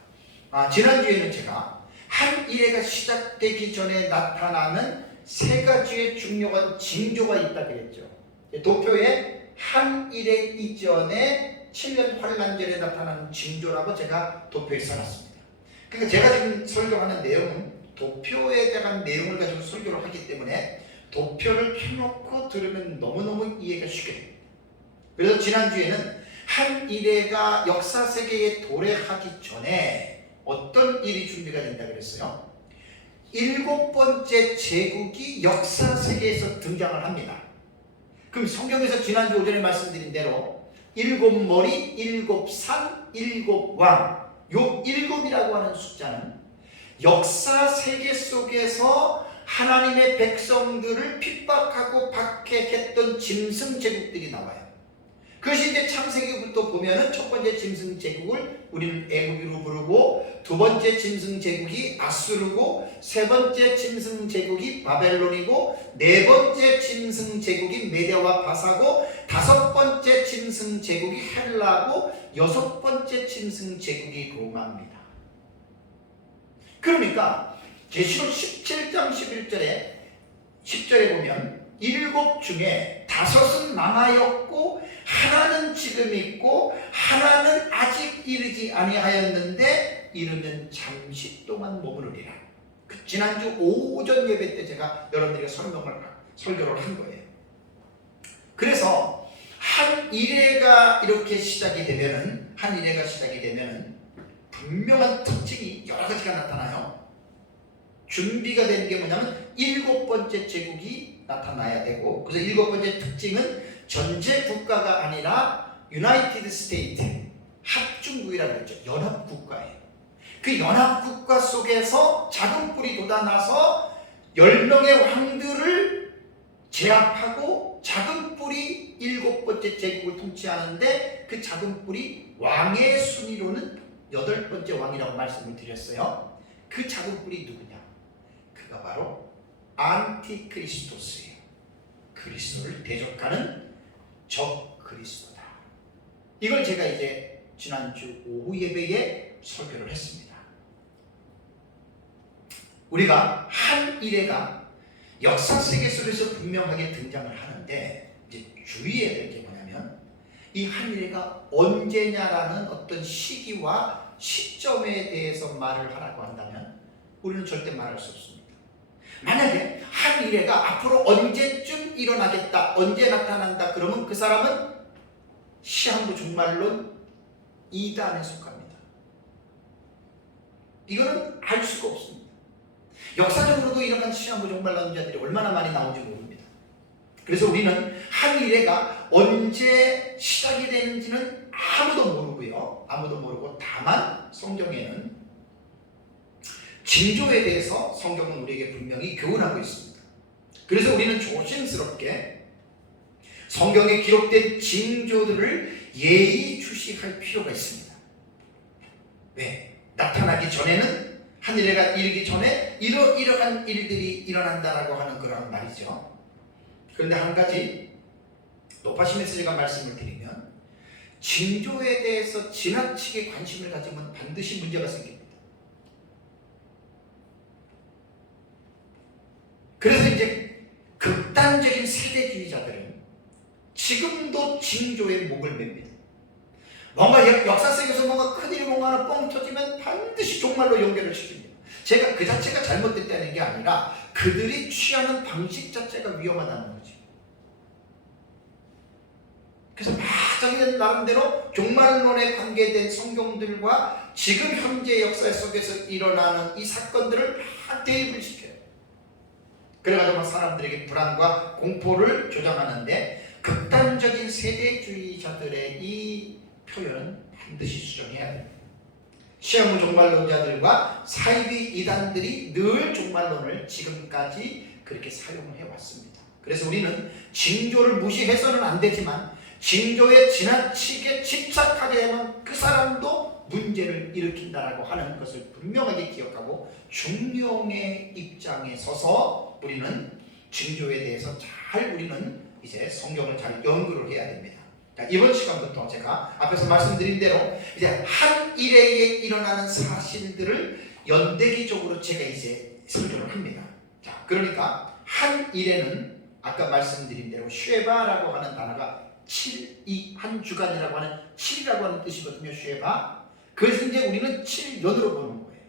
지난주에는 제가 한 일회가 시작되기 전에 나타나는 세 가지의 중요한 징조가 있다 그랬죠. 도표에 한 일회 이전에 7년 환란절에 나타나는 징조라고 제가 도표에 써놨습니다. 그러니까 제가 지금 설교하는 내용은 도표에 대한 내용을 가지고 설교를 하기 때문에 도표를 펴놓고 들으면 너무너무 이해가 쉽게 됩니다. 그래서 지난주에는 한 일회가 역사 세계에 도래하기 전에 어떤 일이 준비가 된다 그랬어요? 7번째 제국이 역사 세계에서 등장을 합니다. 그럼 성경에서 지난주 오전에 말씀드린 대로 7머리, 7산, 7왕, 요 7이라고 하는 숫자는 역사 세계 속에서 하나님의 백성들을 핍박하고 박해했던 짐승 제국들이 나와요. 그것이 이제 창세기부터 보면은 첫 번째 짐승 제국을 우리는 애굽이로 부르고, 두 번째 짐승 제국이 아수르고, 세 번째 짐승 제국이 바벨론이고, 네 번째 짐승 제국이 메대와 바사고, 다섯 번째 짐승 제국이 헬라고, 여섯 번째 짐승 제국이 로마입니다. 그러니까 계시록 17장 10절에 보면 7 중에 5은 남아였고 하나는 지금 있고 하나는 아직 이르지 아니하였는데 이르면 잠시 동안 머무르리라. 지난주 오전 예배 때 제가 여러분들에게 설교를 한 거예요. 그래서 한 일회가 이렇게 시작이 되면은 분명한 특징이 여러 가지가 나타나요. 준비가 되는 게 뭐냐면 7번째 제국이 나타나야 되고, 그래서 7번째 특징은 전제 국가가 아니라 유나이티드 스테이트, 합중국이라고 했죠. 연합국가예요. 그 연합국가 속에서 작은 뿔이 돋아나서 10명의 왕들을 제압하고 작은 뿔이 7번째 제국을 통치하는데, 그 작은 뿔이 왕의 순위로는 8번째 왕이라고 말씀을 드렸어요. 그 작은 뿔이 누구냐? 그가 바로 안티크리스토스예요. 그리스도를 대적하는 적 그리스도다. 이걸 제가 이제 지난주 오후 예배에 설교를 했습니다. 우리가 한 일회가 역사 세계 속에서 분명하게 등장을 하는데, 이제 주의해야 될 게 뭐냐면 이 한 일회가 언제냐라는 어떤 시기와 시점에 대해서 말을 하라고 한다면 우리는 절대 말할 수 없습니다. 만약에 한 일회가 앞으로 언제쯤 일어나겠다, 언제 나타난다 그러면 그 사람은 시한부 종말론 2단에 속합니다. 이거는 알 수가 없습니다. 역사적으로도 이러한 시한부 종말론자들이 얼마나 많이 나오는지 모릅니다. 그래서 우리는 한 일회가 언제 시작이 되는지는 아무도 모르고 다만 성경에는 징조에 대해서 성경은 우리에게 분명히 교훈하고 있습니다. 그래서 우리는 조심스럽게 성경에 기록된 징조들을 예의주시할 필요가 있습니다. 왜? 나타나기 전에는 하늘에가 이르기 전에 이러이러한 일들이 일어난다라고 하는 그런 말이죠. 그런데 한 가지 높아심에서 제가 말씀을 드리면 징조에 대해서 지나치게 관심을 가지면 반드시 문제가 생깁니다. 그래서 이제 극단적인 세대주의자들은 지금도 징조에 목을 맵니다. 뭔가 역사 속에서 뭔가 큰일이 뭔가 하나 뻥 터지면 반드시 종말로 연결을 시킵니다. 제가 그 자체가 잘못됐다는 게 아니라 그들이 취하는 방식 자체가 위험하다는 거지. 그래서 막 자기들 나름대로 종말론에 관계된 성경들과 지금 현재 역사 속에서 일어나는 이 사건들을 막 대입을 시켜요. 그래가지고 사람들에게 불안과 공포를 조장하는데 극단적인 세대주의자들의 이 표현은 반드시 수정해야 됩니다. 시험의 종말론자들과 사이비 이단들이 늘 종말론을 지금까지 그렇게 사용해 왔습니다. 그래서 우리는 징조를 무시해서는 안 되지만 징조에 지나치게 집착하게 되면 그 사람도 문제를 일으킨다라고 하는 것을 분명하게 기억하고 중용의 입장에 서서 우리는 징조에 대해서 잘 우리는 이제 성경을 잘 연구를 해야 됩니다. 자, 이번 시간부터 제가 앞에서 말씀드린 대로 이제 한 일에 일어나는 사실들을 연대기적으로 제가 이제 설교를 합니다. 자, 그러니까 한 일에는 아까 말씀드린 대로 쉐바라고 하는 단어가 7, 한 주간이라고 하는 7이라고 하는 뜻이거든요. 쉐바. 그래서 이제 우리는 7년으로 보는 거예요.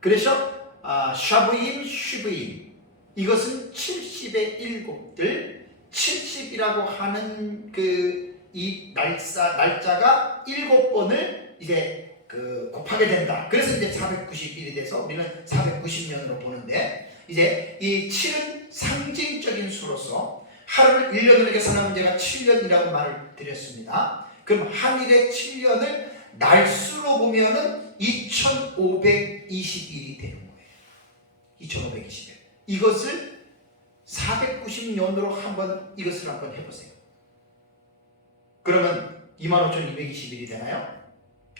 그래서 샤브임, 슈브임 이것은 70의 일곱들 70이라고 하는 이 날짜가 7번을 이제 곱하게 된다. 그래서 이제 490일이 돼서 우리는 490년으로 보는데 이제 이 7은 상징적인 수로서 하루를 1년으로 계산하면 제가 7년이라고 말을 드렸습니다. 그럼 한 일의 7년을 날수로 보면은 2520일이 되는 거예요. 2520일. 이것을 490년으로 이것을 한번 해보세요. 그러면 25,220일이 되나요?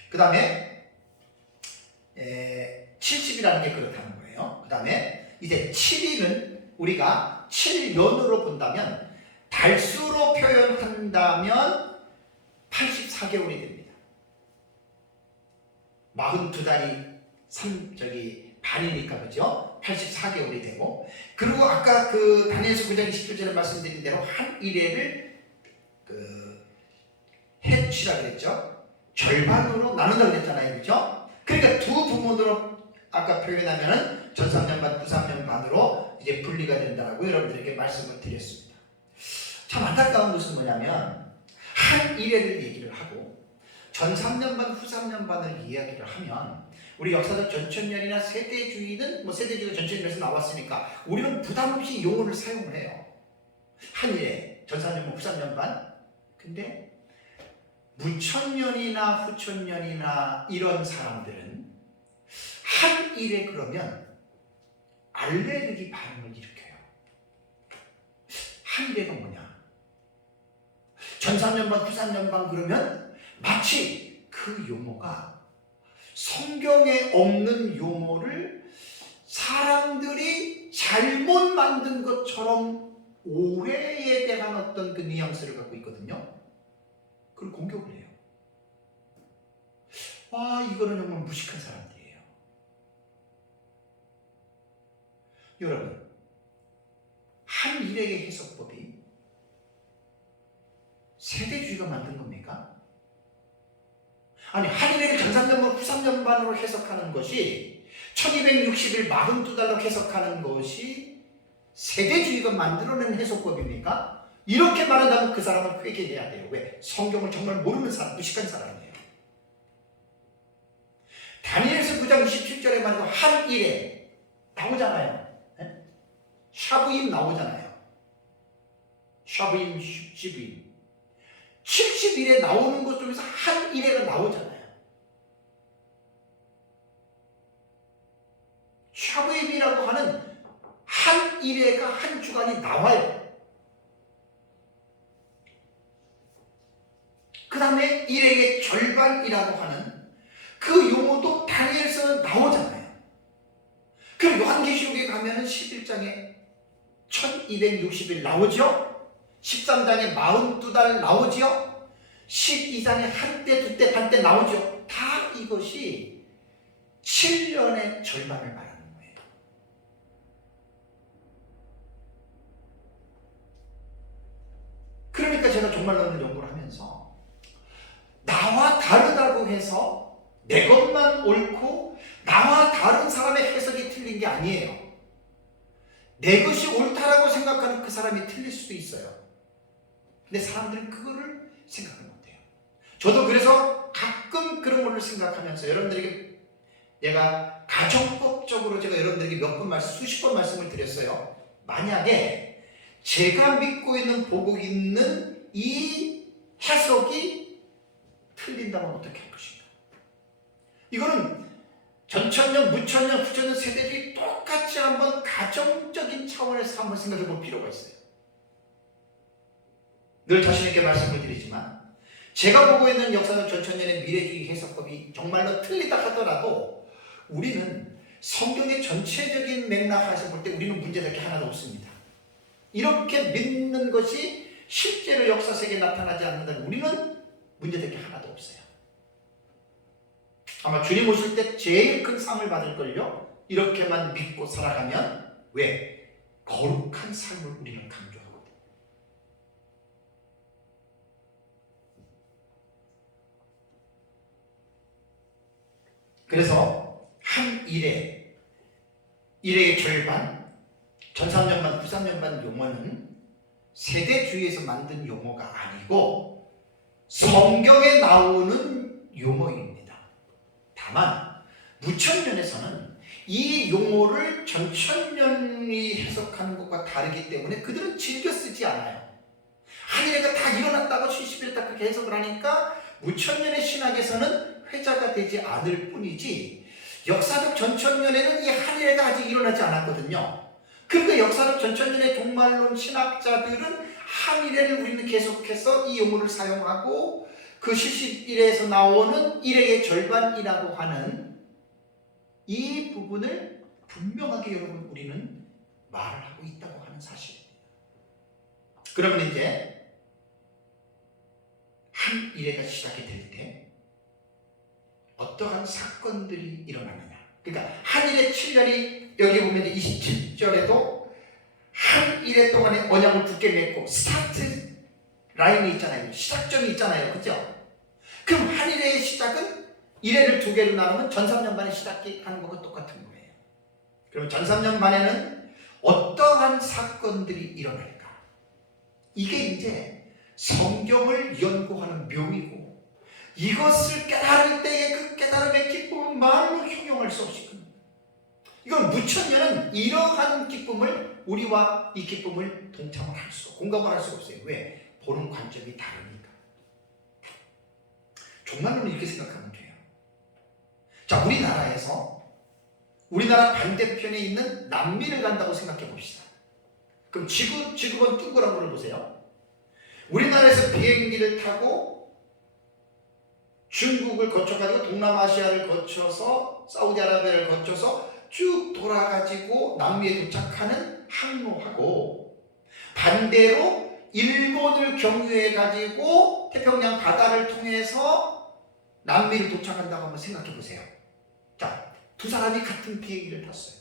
그 다음에 70이라는 게 그렇다는 거예요. 그 다음에 이제 7일은 우리가 7년으로 본다면 달수로 표현한다면 84개월이 됩니다. 42달이 반이니까 그죠? 84개월이 되고 그리고 아까 다니엘서 9장 27절에 말씀드린 대로 한 일회를 해치라 그랬죠? 절반으로 나눈다 그랬잖아요. 그죠? 그러니까 두 부문으로 아까 표현하면은 전 3년 반, 후 3년 반으로 이제 분리가 된다라고 여러분들에게 말씀을 드렸습니다. 참 안타까운 것은 뭐냐면 한 일회를 얘기를 하고 전 3년 반, 후 3년 반을 이야기를 하면 우리 역사적 전천년이나 세대주의는 세대주의가 전천년에서 나왔으니까 우리는 부담 없이 용어를 사용을 해요. 한 일회, 전 3년 반, 후 3년 반. 근데 무천년이나 후천년이나 이런 사람들은 한 일에 그러면 알레르기 반응을 일으켜요. 한 일에가 뭐냐? 전 3년 반, 후 3년 반 그러면 마치 그 용어가 성경에 없는 용어를 사람들이 잘못 만든 것처럼 오해에 대한 어떤 그 뉘앙스를 갖고 있거든요. 그걸 공격을 해요. 이거는 정말 무식한 사람들이에요. 여러분, 한 일의 해석법이 세대주의가 만든 겁니까? 아니, 한 일의 전 3년 반, 후 3년 반으로 해석하는 것이 1260일 42달로 해석하는 것이 세대주의가 만들어낸 해석법입니까? 이렇게 말한다면 그 사람은 회개해야 돼요. 왜? 성경을 정말 모르는 사람, 무식한 사람이에요. 다니엘서 9장 27절에 말해도 한 일에 나오잖아요. 샤브임 나오잖아요. 샤브임, 슈브임. 70일에 나오는 것 중에서 한 1회가 나오잖아요. 샤브임이라고 하는 한 일회가 한 주간이 나와요. 그 다음에 일회의 절반이라고 하는 그 용어도 다니엘서는 나오잖아요. 그럼 요한계시록에 가면은 11장에 1260일 나오죠. 13장에 42달 나오죠. 12장에 한때, 두때, 반때 나오죠. 다 이것이 7년의 절반을 말하는 거예요. 그러니까 제가 정말로 오늘 연구를 하면서 나와 다르다고 해서 내 것만 옳고 나와 다른 사람의 해석이 틀린 게 아니에요. 내 것이 옳다라고 생각하는 그 사람이 틀릴 수도 있어요. 근데 사람들은 그거를 생각을 못해요. 저도 그래서 가끔 그런 거를 생각하면서 여러분들에게 내가 가정법적으로 제가 여러분들에게 몇 번 말씀, 수십 번 말씀을 드렸어요. 만약에 제가 믿고 있는 보고 있는 이 해석이 틀린다면 어떻게 할 것인가? 이거는 전천년, 무천년, 후천년 세대들이 똑같이 한번 가정적인 차원에서 한번 생각해 볼 필요가 있어요. 늘 자신있게 말씀을 드리지만 제가 보고 있는 역사적 전천년의 미래주의 해석법이 정말로 틀리다 하더라도 우리는 성경의 전체적인 맥락에서 볼 때 우리는 문제될 게 하나도 없습니다. 이렇게 믿는 것이 실제로 역사 세계에 나타나지 않는다면 우리는 문제될 게 하나도 없어요. 아마 주님 오실 때 제일 큰 상을 받을걸요. 이렇게만 믿고 살아가면. 왜? 거룩한 삶을 우리는 강조하거든요. 그래서 한 일의 절반, 전삼년반, 후삼년반 용어는 세대주의에서 만든 용어가 아니고 성경에 나오는 용어입니다. 다만 무천년에서는 이 용어를 전천년이 해석하는 것과 다르기 때문에 그들은 즐겨 쓰지 않아요. 한 일회가 다 일어났다고 70일 딱 그렇게 해석을 하니까 무천년의 신학에서는 회자가 되지 않을 뿐이지 역사적 전천년에는 이 한 일회가 아직 일어나지 않았거든요. 그러니까 역사적 전천년의 종말론 신학자들은 한 일회를 우리는 계속해서 이 용어를 사용하고 그 70일에서 나오는 일회의 절반이라고 하는 이 부분을 분명하게 여러분 우리는 말을 하고 있다고 하는 사실입니다. 그러면 이제 한 일회가 시작이 될 때 어떠한 사건들이 일어나느냐. 그러니까 한 일회 7년이 여기 보면 27절에도 한 일회 동안에 언약을 굳게 맺고 스타트 라인이 있잖아요. 시작점이 있잖아요. 그죠? 그럼 한 일회의 시작은 일회를 두 개로 나누면 전삼년반에 시작하는 것과 똑같은 거예요. 그럼 전삼년반에는 어떠한 사건들이 일어날까? 이게 이제 성경을 연구하는 묘미고 이것을 깨달을 때의 그 깨달음의 기쁨은 말로 형용할 수 없이 큽니다. 이건 무천년은 이러한 기쁨을 우리와 이 기쁨을 동참을 할 수, 공감을 할 수가 없어요. 왜? 보는 관점이 다르니까. 정말로는 이렇게 생각하면 돼요. 자, 우리나라 반대편에 있는 남미를 간다고 생각해 봅시다. 그럼 지구본 둥그런 거를 보세요. 우리나라에서 비행기를 타고 중국을 거쳐가지고 동남아시아를 거쳐서 사우디아라비아를 거쳐서 쭉 돌아가지고 남미에 도착하는 항로하고 반대로 일본을 경유해가지고 태평양 바다를 통해서 남미를 도착한다고 한번 생각해 보세요. 자, 두 사람이 같은 비행기를 탔어요.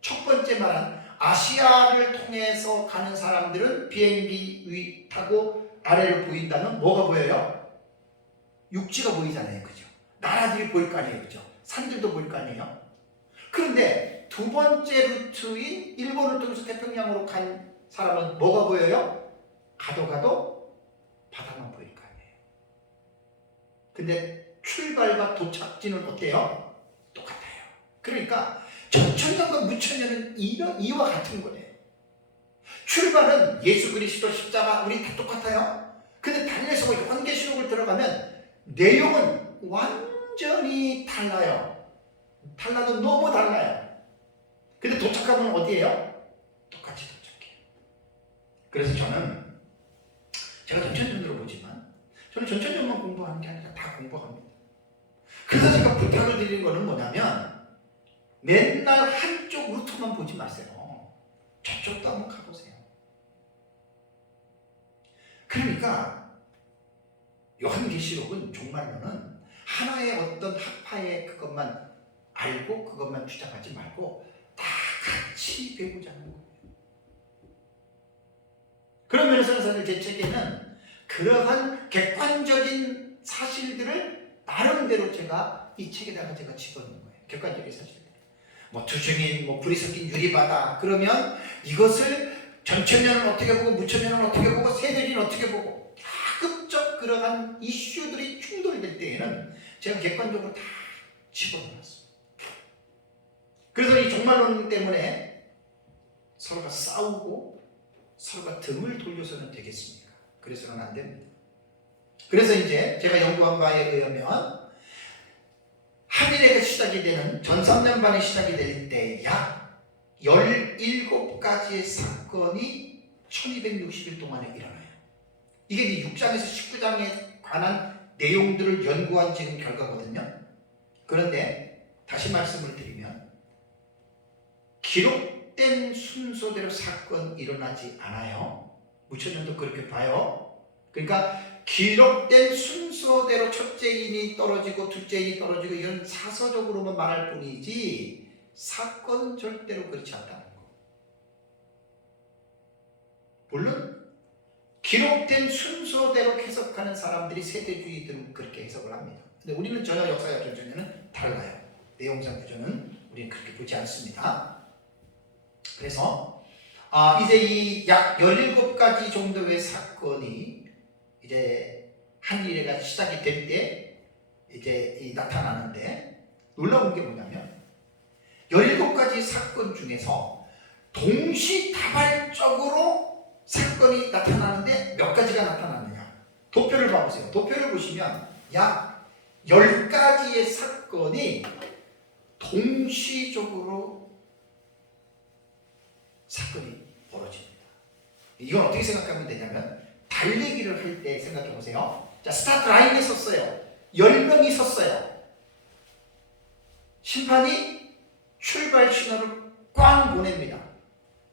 첫 번째 말은 아시아를 통해서 가는 사람들은 비행기 위 타고 아래를 보인다면 뭐가 보여요? 육지가 보이잖아요. 그죠? 나라들이 보일 거 아니에요. 그죠? 산들도 보일 거 아니에요. 그런데 두 번째 루트인 일본을 통해서 태평양으로 간 사람은 뭐가 보여요? 가도 바다만 보일 거 아니에요. 근데 출발과 도착지는 어때요? 똑같아요. 그러니까 전천년과 무천년은 이와 같은 거예요. 출발은 예수 그리스도 십자가 우리 다 똑같아요. 근데 다니엘서 요한계시록을 들어가면 내용은 완전히 달라요. 탈라는 너무 달라요. 근데 도착하면 어디예요? 똑같이 도착해요. 그래서 저는 제가 전천전으로 보지만 저는 전천전만 공부하는 게 아니라 다 공부합니다. 그래서 제가 부탁을 드리는 거는 뭐냐면 맨날 한쪽 루트만 보지 마세요. 저쪽도 한번 가보세요. 그러니까 요한계시록은 정말로는 하나의 어떤 학파의 그것만 알고 그것만 주장하지 말고 다 같이 배우자는 거예요. 그런 면에서 사실 제 책에는 그러한 객관적인 사실들을 나름대로 제가 이 책에다가 제가 집어넣은 거예요. 객관적인 사실들. 뭐 투중인, 뭐 불이 섞인 유리바다. 그러면 이것을 전천년은 어떻게 보고 무천년은 어떻게 보고 세대는 어떻게 보고 가급적 그러한 이슈들이 충돌될 때에는 제가 객관적으로 다 집어넣었어요. 그래서 이 종말론 때문에 서로가 싸우고 서로가 등을 돌려서는 되겠습니까? 그래서는 안 됩니다. 그래서 이제 제가 연구한 바에 의하면 한일에게 시작이 되는 전 3년반에 시작이 될 때 약 17가지의 사건이 1260일 동안에 일어나요. 이게 이제 6장에서 19장에 관한 내용들을 연구한 지금 결과거든요. 그런데 다시 말씀을 드리면 기록된 순서대로 사건이 일어나지 않아요. 무천년도 그렇게 봐요. 그러니까 기록된 순서대로 첫째인이 떨어지고 둘째인이 떨어지고 이런 사서적으로만 말할 뿐이지 사건은 절대로 그렇지 않다는 거. 물론 기록된 순서대로 해석하는 사람들이 세대주의들은 그렇게 해석을 합니다. 근데 우리는 전혀 역사와 전전에는 달라요. 내용상 규정은 우리는 그렇게 보지 않습니다. 그래서 이제 이 약 17가지 정도의 사건이 이제 한일회가 시작이 될 때 이제 나타나는데 놀라운 게 뭐냐면 17가지 사건 중에서 동시다발적으로 사건이 나타나는데 몇 가지가 나타나느냐. 도표를 봐보세요. 도표를 보시면 약 10가지의 사건이 동시적으로 사건이 벌어집니다. 이건 어떻게 생각하면 되냐면 달리기를 할 때 생각해 보세요. 자, 스타트 라인에 섰어요. 10명이 섰어요. 심판이 출발 신호를 꽝 보냅니다.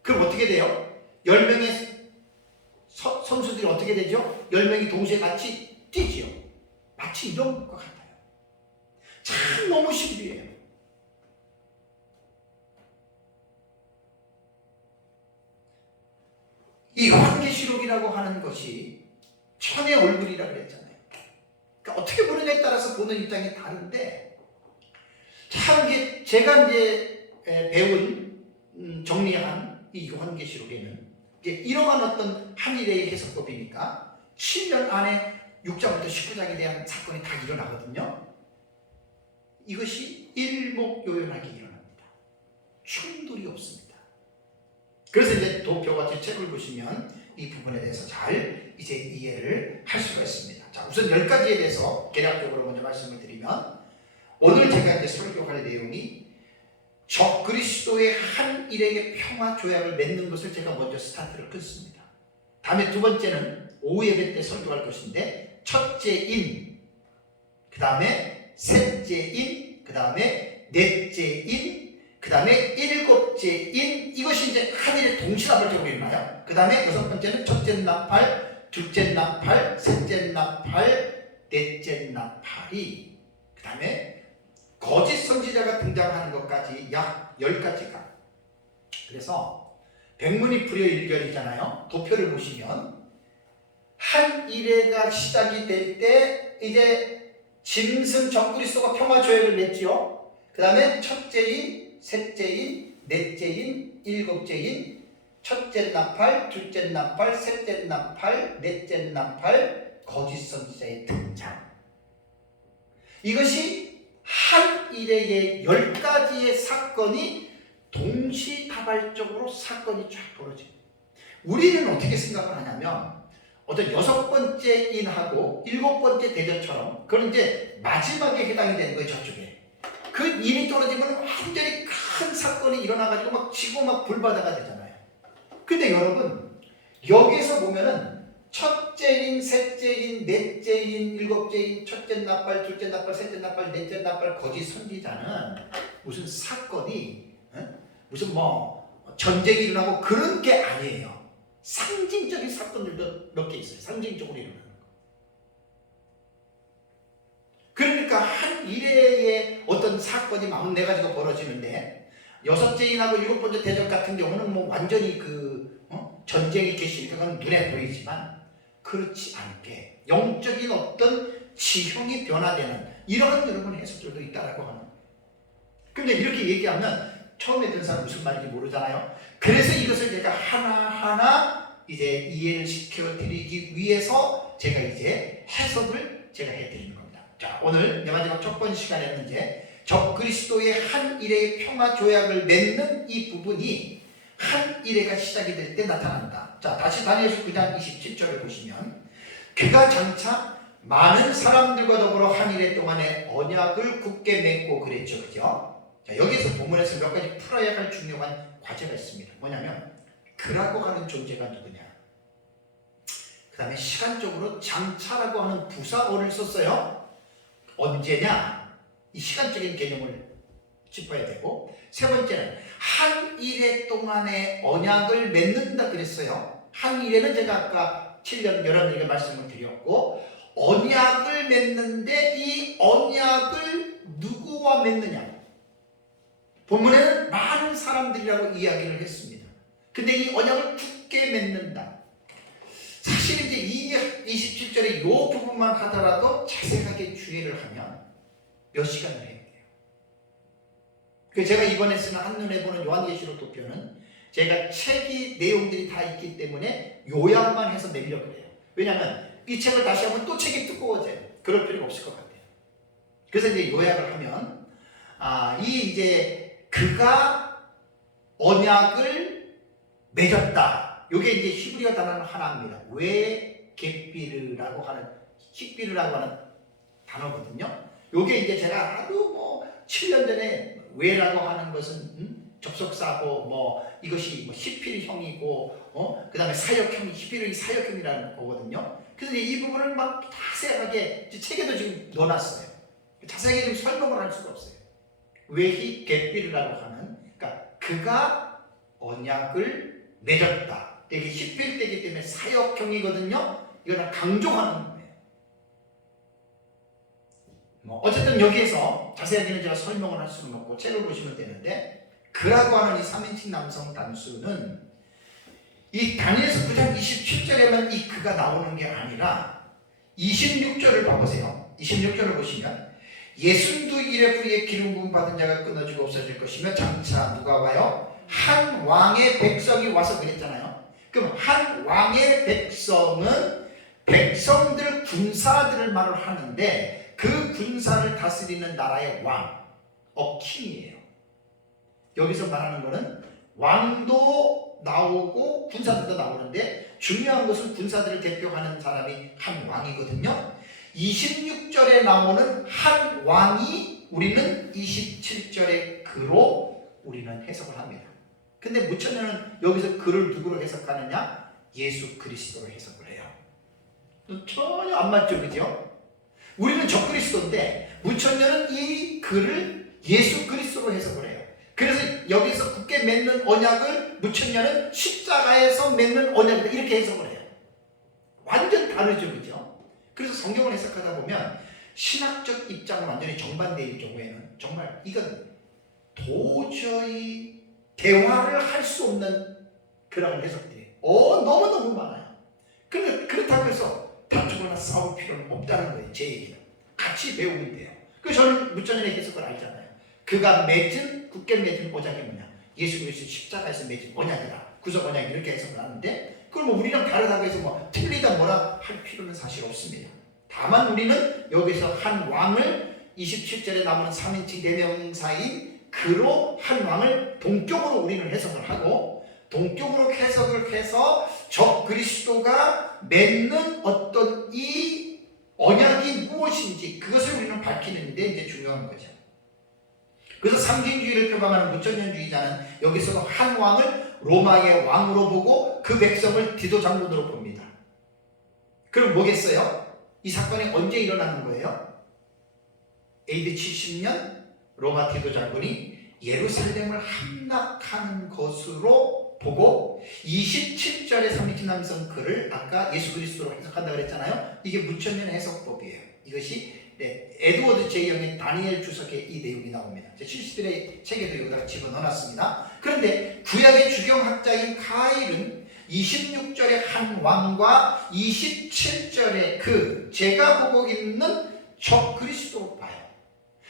그럼 어떻게 돼요? 10명의 선수들이 어떻게 되죠? 10명이 동시에 같이 뛰지요. 마치 이런 것 같아요. 참 너무 신비해요. 이 요한계시록이라고 하는 것이 천의 얼굴이라고 그랬잖아요. 그러니까 어떻게 보느냐에 따라서 보는 입장이 다른데 참 이게 제가 이제 배운 정리한 이 요한계시록에는 이러한 어떤 한일의 해석법이니까 7년 안에 6장부터 19장에 대한 사건이 다 일어나거든요. 이것이 일목요연하게 일어납니다. 충돌이 없습니다. 그래서 이제 도표와 제 책을 보시면 이 부분에 대해서 잘 이제 이해를 할 수가 있습니다. 자, 우선 10가지에 대해서 개략적으로 먼저 말씀을 드리면 오늘 제가 이제 설교할 내용이 적그리스도의 한 일에게 평화 조약을 맺는 것을 제가 먼저 스타트를 끊습니다. 다음에 두 번째는 오후 예배 때 설교할 것인데 첫째인, 그 다음에 셋째인, 그 다음에 넷째인, 그 다음에 일곱째인, 이것이 이제 한일의 동시다발적으로 일어나요. 그 다음에 여섯 번째는 첫째 나팔, 둘째 나팔, 셋째 나팔, 넷째 나팔이, 그 다음에 거짓 선지자가 등장하는 것까지 약 10가지가. 그래서 백문이 불여일견이잖아요. 도표를 보시면 한 일회가 시작이 될 때 이제 짐승 적그리스도가 평화조약을 맺지요. 그 다음에 첫째인, 셋째인, 넷째인, 일곱째인, 첫째 나팔, 둘째 나팔, 셋째 나팔, 넷째 나팔, 거짓 선지자의 등장. 이것이 한 일회의 10가지의 사건이 동시다발적으로 사건이 쫙 벌어집니다. 우리는 어떻게 생각을 하냐면 어떤 6번째 인하고 7번째 대전처럼 그건 이제 마지막에 해당이 되는 거예요. 저쪽에. 그 일이 떨어지면 완전히 큰 사건이 일어나가지고 막 지고 막 불바다가 되잖아요. 근데 여러분, 여기서 보면은 첫째인, 셋째인, 넷째인, 일곱째인, 첫째 나팔, 둘째 나팔, 셋째 나팔, 넷째 나팔 거짓 선지자는 무슨 사건이 무슨 뭐 전쟁이 일어나고 그런 게 아니에요. 상징적인 사건들도 몇 개 있어요. 상징적으로 일어나는 거. 그러니까 한 일회의 어떤 사건이 44가지가 벌어지는데 여섯째인하고 일곱 번째 대적 같은 경우는 뭐 완전히 전쟁이 계시니까 그건 눈에 보이지만 그렇지 않게 영적인 어떤 지형이 변화되는 이러한 여러분 해석들도 있다라고 하는 거예요. 근데 이렇게 얘기하면 처음에 듣는 사람 무슨 말인지 모르잖아요. 그래서 이것을 제가 하나하나 이제 이해를 시켜드리기 위해서 제가 이제 해석을 제가 해드리는 겁니다. 자, 오늘 마지막 첫 번째 시간에는 이제 적그리스도의 한 일의 평화 조약을 맺는 이 부분이 한 일회가 시작이 될 때 나타난다. 자, 다시 다니엘서 9장 27절을 보시면 그가 장차 많은 사람들과 더불어 한 일회 동안에 언약을 굳게 맺고 그랬죠. 그죠? 자, 여기서 본문에서 몇 가지 풀어야 할 중요한 과제가 있습니다. 뭐냐면 그라고 하는 존재가 누구냐? 그 다음에 시간적으로 장차라고 하는 부사어를 썼어요. 언제냐? 이 시간적인 개념을 짚어야 되고, 세 번째는 한 일회 동안에 언약을 맺는다 그랬어요. 한 일회는 제가 아까 7년 여러분에게 말씀을 드렸고, 언약을 맺는데 이 언약을 누구와 맺느냐? 본문에는 많은 사람들이라고 이야기를 했습니다. 근데 이 언약을 굳게 맺는다. 사실 이제 이 27절의 이 부분만 하더라도 자세하게 주의를 하면 몇 시간을 해야 돼요. 제가 이번에 쓰는 한눈에 보는 요한계시록 도표는 제가 책이 내용들이 다 있기 때문에 요약만 해서 내려고 그래요. 왜냐하면 이 책을 다시 하면 또 책이 두꺼워져요. 그럴 필요가 없을 것 같아요. 그래서 이제 요약을 하면 이 이제 그가 언약을 맺었다. 이게 이제 히브리어 단어는 하나입니다. 왜 겟비르라고 하는 히비르라고 하는 단어거든요. 이게 이제 제가 아주 7년 전에 왜라고 하는 것은 접속사고 이것이 히필형이고 그 다음에 사역형, 히필이 사역형이라는 거거든요. 그래서 이 부분을 막 자세하게 책에도 지금 넣어놨어요. 자세하게 좀 설명을 할 수가 없어요. 왜히 겟비르라고 하는, 그러니까 그가 언약을 맺었다. 이게 히필되기 때문에 사역형이거든요. 이거는 강조하는 거예요. 어쨌든 여기에서 자세하게는 제가 설명을 할 수는 없고 책을 보시면 되는데, 그라고 하는 이 3인칭 남성 단수는 이 다니엘서 9장 27절에만 이 그가 나오는 게 아니라 26절을 봐보세요. 26절을 보시면 예순두 일의 후에 기름 부음 받은 자가 끊어지고 없어질 것이며 장차 누가 와요? 한 왕의 백성이 와서 그랬잖아요. 그럼 한 왕의 백성은 백성들 군사들을 말을 하는데 그 군사를 다스리는 나라의 왕, 킹이에요. 여기서 말하는 거는 왕도 나오고 군사들도 나오는데 중요한 것은 군사들을 대표하는 사람이 한 왕이거든요. 26절에 나오는 한 왕이 우리는 27절의 그로 우리는 해석을 합니다. 근데 무천년은 여기서 그를 누구로 해석하느냐? 예수 그리스도로 해석을 해요. 전혀 안 맞죠, 그죠? 우리는 적그리스도인데 무천년은 이 그를 예수 그리스도로 해석을 해요. 그래서 여기서 굳게 맺는 언약을 무천년은 십자가에서 맺는 언약이다 이렇게 해석을 해요. 완전 다르죠, 그죠? 그래서 성경을 해석하다 보면 신학적 입장은 완전히 정반대일 경우에는 정말 이건 도저히 대화를 할 수 없는 그런 해석들이 너무너무 많아요. 근데 그렇다고 해서 다투거나 싸울 필요는 없다는 거예요. 제 얘기는 같이 배우면 돼요. 그래서 저는 무천년의 해석을 알잖아요. 그가 맺은 굳게 맺은 언약이 뭐냐? 예수 그리스도 십자가에서 맺은 언약이다. 구속 언약 이렇게 해석을 하는데 그걸 우리랑 다르다고 해서 틀리다 뭐라 할 필요는 사실 없습니다. 다만 우리는 여기서 한 왕을 27절에 나오는 3인칭 대명사인 그로 한 왕을 동격으로 우리는 해석을 하고 동격으로 해석을 해서 적그리스도가 맺는 어떤 이 언약이 무엇인지 그것을 우리는 밝히는 데 이제 중요한 거죠. 그래서 상징주의를 표방하는 무천년주의자는 여기서도 한 왕을 로마의 왕으로 보고 그 백성을 디도 장군으로 봅니다. 그럼 뭐겠어요? 이 사건이 언제 일어나는 거예요? AD 70년 로마 디도 장군이 예루살렘을 함락하는 것으로 보고 27절의 30남성 글을 아까 예수 그리스도로 해석한다 그랬잖아요. 이게 무천년 해석법이에요. 이것이 에드워드 J. 영의 다니엘 주석에 이 내용이 나옵니다. 70일의 책에도 여기다가 집어넣어놨습니다. 그런데 구약의 주경학자인 카일은 26절의 한 왕과 27절의 그 제가 보고 있는 적 그리스도로 봐요.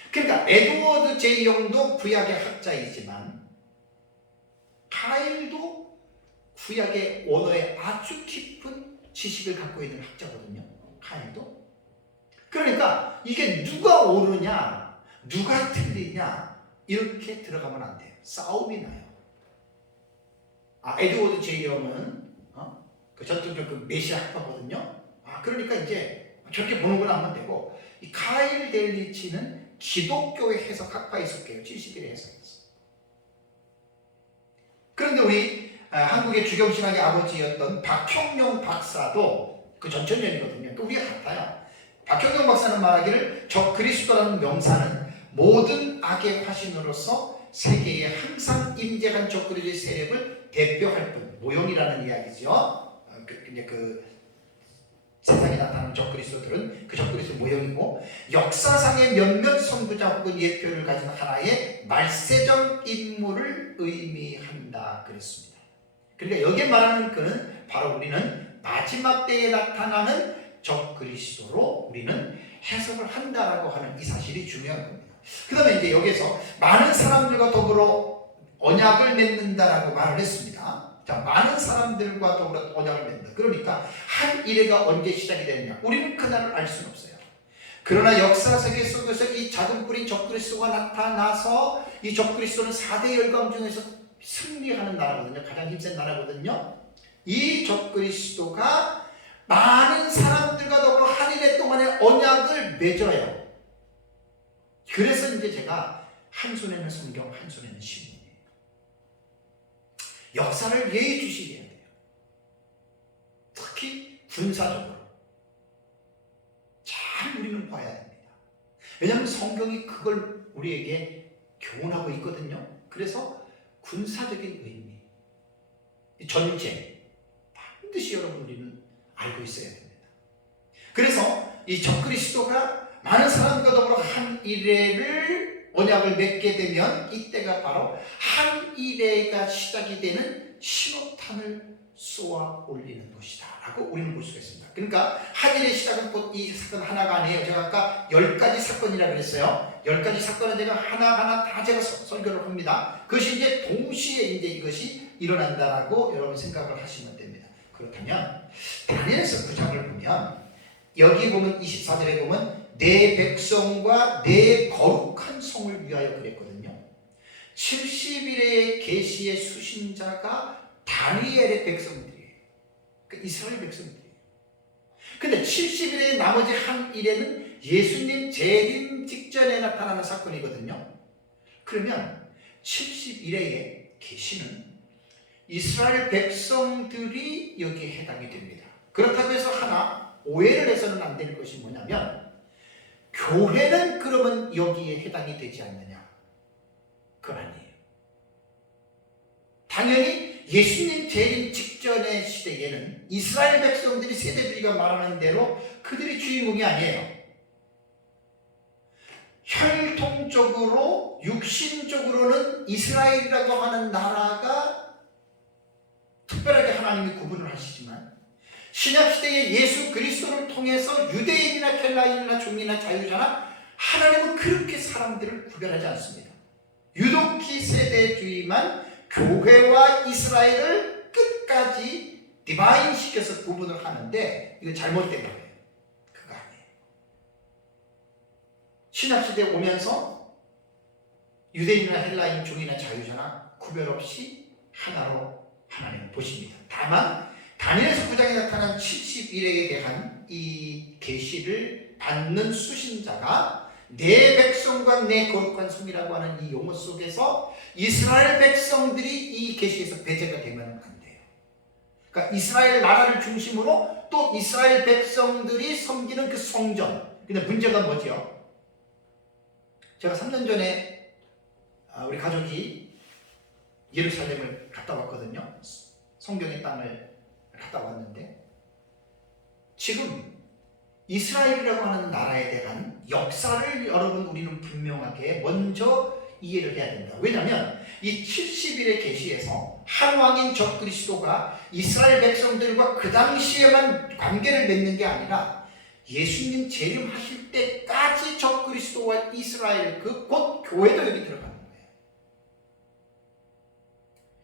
그러니까 에드워드 J. 영도 구약의 학자이지만 카일도 구약의 언어에 아주 깊은 지식을 갖고 있는 학자거든요. 카일도. 그러니까 이게 누가 옳으냐 누가 틀리냐 이렇게 들어가면 안 돼요. 싸움이 나요. 에드워드 J. 영은 그 전통적 그 메시아 학파거든요. 그러니까 이제 저렇게 보는구나 하면 되고, 이 카일 델리치는 기독교의 해석 학파에 속해요. 71의 해석에서. 그런데 우리 한국의 주경신학의 아버지였던 박형룡 박사도 그 전천년이거든요. 그 우리가 같아요. 박형룡 박사는 말하기를 적 그리스도라는 명사는 모든 악의 화신으로서 세계에 항상 임재한 적 그리스도의 세력을 대표할 뿐, 모형이라는 이야기죠. 그 세상에 나타나는 적 그리스도들은 그 적 그리스도 모형이고, 역사상의 몇몇 선구자 혹은 예표를 가진 하나의 말세적 인물을 의미한다 그랬습니다. 그러니까 여기에 말하는 그는 바로 우리는 마지막 때에 나타나는 적 그리스도로 우리는 해석을 한다라고 하는 이 사실이 중요한 겁니다. 그 다음에 이제 여기서 많은 사람들과 더불어 언약을 맺는다라고 말을 했습니다. 자, 많은 사람들과 더불어 언약을 맺는다. 그러니까 한 일회가 언제 시작이 되느냐, 우리는 그날을 알 수는 없어요. 그러나 역사 세계 속에서 이 작은 뿌리 적 그리스도가 나타나서 이 적 그리스도는 4대 열강 중에서 승리하는 나라거든요. 가장 힘센 나라거든요. 이 적 그리스도가 많은 사람들과 더불어 한 일회 동안의 언약을 맺어요. 그래서 이제 제가 한 손에는 성경, 한 손에는 신문이에요. 역사를 예의주시해야 돼요. 특히 군사적으로 잘 우리는 봐야 됩니다. 왜냐하면 성경이 그걸 우리에게 교훈하고 있거든요. 그래서 군사적인 의미, 전쟁 반드시 여러분 우리는 알고 있어야 됩니다. 그래서 이 적 그리스도가 많은 사람과 더불어 한 일회를 언약을 맺게 되면 이때가 바로 한 일회가 시작이 되는 신호탄을 쏘아 올리는 것이다 라고 우리는 볼 수가 있습니다. 그러니까 한 일의 시작은 곧 이 사건 하나가 아니에요. 제가 아까 10가지 사건이라고 그랬어요. 10가지 사건은 제가 하나하나 다 제가 설교를 합니다. 그것이 이제 동시에 이제 이것이 일어난다라고 여러분 생각을 하시면 됩니다. 그렇다면 다니엘서 9장을 보면 여기 보면 24절에 보면 내 백성과 내 거룩한 성을 위하여 그랬거든요. 70일의 계시의 수신자가 다니엘의 백성들이에요. 그 이스라엘 백성들이에요. 근데 70일의 나머지 한 일에는 예수님 재림 직전에 나타나는 사건이거든요. 그러면 70일의 계시는 이스라엘 백성들이 여기에 해당이 됩니다. 그렇다고 해서 하나 오해를 해서는 안 될 것이 뭐냐면, 교회는 그러면 여기에 해당이 되지 않느냐? 그건 아니에요. 당연히 예수님 재림 직전의 시대에는 이스라엘 백성들이 세대주의가 말하는 대로 그들이 주인공이 아니에요. 혈통적으로 육신적으로는 이스라엘이라고 하는 나라가 특별하게 하나님이 구분을 하시지만, 신약시대의 예수 그리스도를 통해서 유대인이나 켈라인이나 종이나 자유자나 하나님은 그렇게 사람들을 구별하지 않습니다. 유독히 세대주의만 교회와 이스라엘을 끝까지 디바인 시켜서 구분을 하는데, 이거 잘못된 거예요. 그거 아니에요. 신약시대에 오면서 유대인이나 헬라인, 종이나 자유자나 구별 없이 하나로 하나님을 보십니다. 다만 다니엘서 9장에 나타난 70일에 대한 이 계시를 받는 수신자가 내 백성과 내 거룩한 성이라고 하는 이 용어 속에서 이스라엘 백성들이 이 계시에서 배제가 되면 안 돼요. 그러니까 이스라엘 나라를 중심으로 또 이스라엘 백성들이 섬기는 그 성전. 근데 문제가 뭐죠? 제가 3년 전에 우리 가족이 예루살렘을 갔다 왔거든요. 성경의 땅을 갔다 왔는데 지금 이스라엘이라고 하는 나라에 대한 역사를 여러분 우리는 분명하게 먼저 이해를 해야 된다. 왜냐하면 이 70일의 계시에서 한 왕인 적그리스도가 이스라엘 백성들과 그 당시에만 관계를 맺는 게 아니라 예수님 재림하실 때까지 적그리스도와 이스라엘 그 곧 교회도 여기 들어가는 거예요.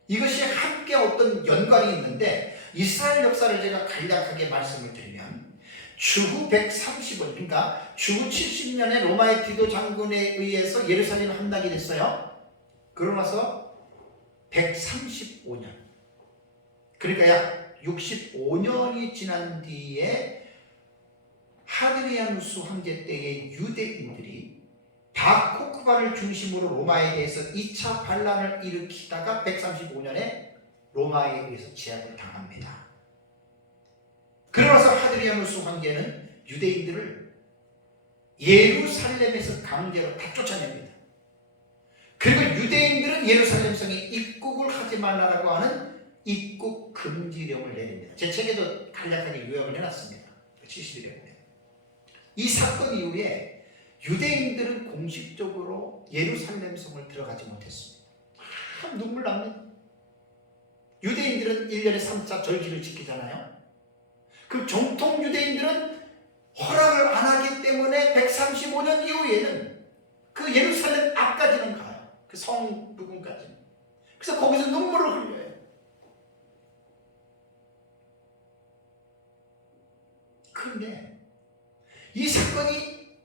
이것이 함께 어떤 연관이 있는데 이스라엘 역사를 제가 간략하게 말씀을 드리면 주후 130년, 그러니까 주후 70년에 로마의 디도 장군에 의해서 예루살렘이 함락이 됐어요. 그러고 나서 135년, 그러니까 약 65년이 지난 뒤에 하드리아누스 황제 때의 유대인들이 바코크바를 중심으로 로마에 대해서 2차 반란을 일으키다가 135년에 로마에 의해서 제압을 당합니다. 그러면서 하드리아누스 황제는 유대인들을 예루살렘에서 강제로 다 쫓아냅니다. 그리고 유대인들은 예루살렘 성에 입국을 하지 말라고 하는 입국 금지령을 내립니다. 제 책에도 간략하게 요약을 해놨습니다. 70일에. 이 사건 이후에 유대인들은 공식적으로 예루살렘 성을 들어가지 못했습니다. 참 눈물 납니다. 유대인들은 1년에 3차 절기를 지키잖아요. 그 정통 유대인들은 허락을 안 하기 때문에 135년 이후에는 그 예루살렘 앞까지는 가요. 그 성 부근까지는. 그래서 거기서 눈물을 흘려요. 그런데 이 사건이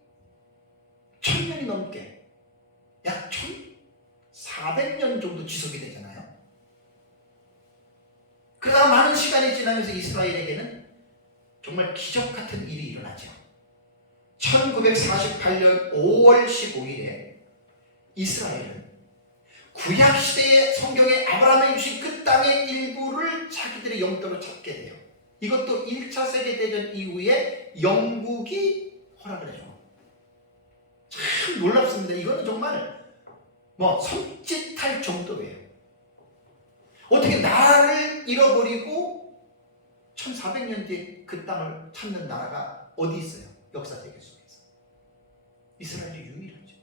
1000년이 넘게 약 1400년 정도 지속이 되잖아요. 그러다 많은 시간이 지나면서 이스라엘에게는 정말 기적 같은 일이 일어나죠. 1948년 5월 15일에 이스라엘은 구약시대의 성경에 아브라함이 주신 그 땅의 일부를 자기들의 영토로 잡게 돼요. 이것도 1차 세계대전 이후에 영국이 허락을 해줘. 참 놀랍습니다. 이거는 정말 섬찟할 정도예요. 어떻게 나라를 잃어버리고 1400년 뒤에 그 땅을 찾는 나라가 어디 있어요? 역사 세계 속에서. 이스라엘이 유일하죠.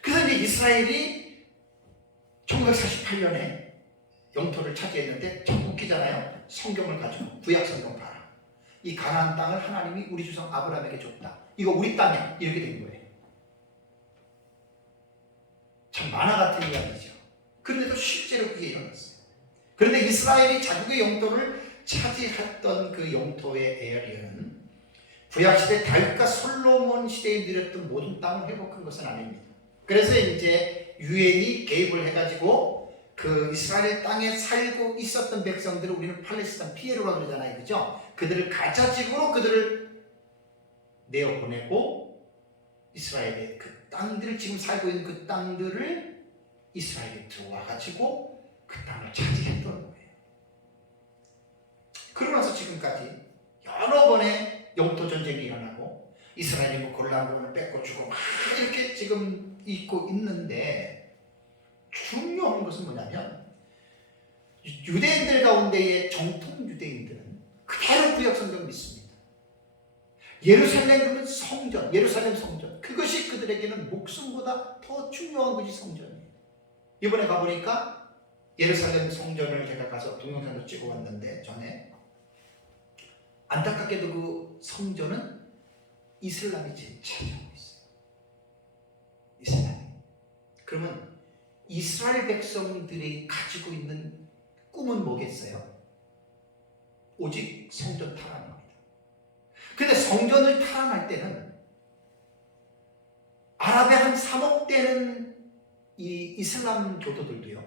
그래서 이제 이스라엘이 1948년에 영토를 차지했는데 참 웃기잖아요. 성경을 가지고 구약 성경 봐라. 이 가나안 땅을 하나님이 우리 조상 아브라함에게 줬다. 이거 우리 땅이야. 이렇게 된 거예요. 참 만화 같은 이야기죠. 그런데도 실제로 그게 일어났어요. 그런데 이스라엘이 자국의 영토를 차지했던 그 영토의 에어리어는 구약시대 다윗과 솔로몬 시대에 누렸던 모든 땅을 회복한 것은 아닙니다. 그래서 이제 유엔이 개입을 해가지고 그 이스라엘 땅에 살고 있었던 백성들을 우리는 팔레스타인 피에로라 그러잖아요. 그죠? 그들을 가자지구로 그들을 내어보내고 이스라엘의 그 땅들을 지금 살고 있는 그 땅들을 이스라엘에 들어와가지고 그 땅을 차지했던 거예요. 그러고 나서 지금까지 여러 번의 영토 전쟁이 일어나고 이스라엘이 뭐 골란군을 뺏고 주고 막 이렇게 지금 있고 있는데 중요한 것은 뭐냐면 유대인들 가운데의 정통 유대인들은 그대로 구약 성경 믿습니다. 예루살렘은 성전, 예루살렘 성전, 그것이 그들에게는 목숨보다 더 중요한 것이 성전이에요. 이번에 가보니까 예루살렘 성전을 제가 가서 동영상도 찍어 왔는데 전에 안타깝게도 그 성전은 이슬람이 지금 차지하고 있어요. 이슬람이. 그러면 이스라엘 백성들이 가지고 있는 꿈은 뭐겠어요? 오직 성전 탈환인 겁니다. 근데 성전을 탈환할 때는 아랍의 한 3억 되는 이 이슬람 교도들도요,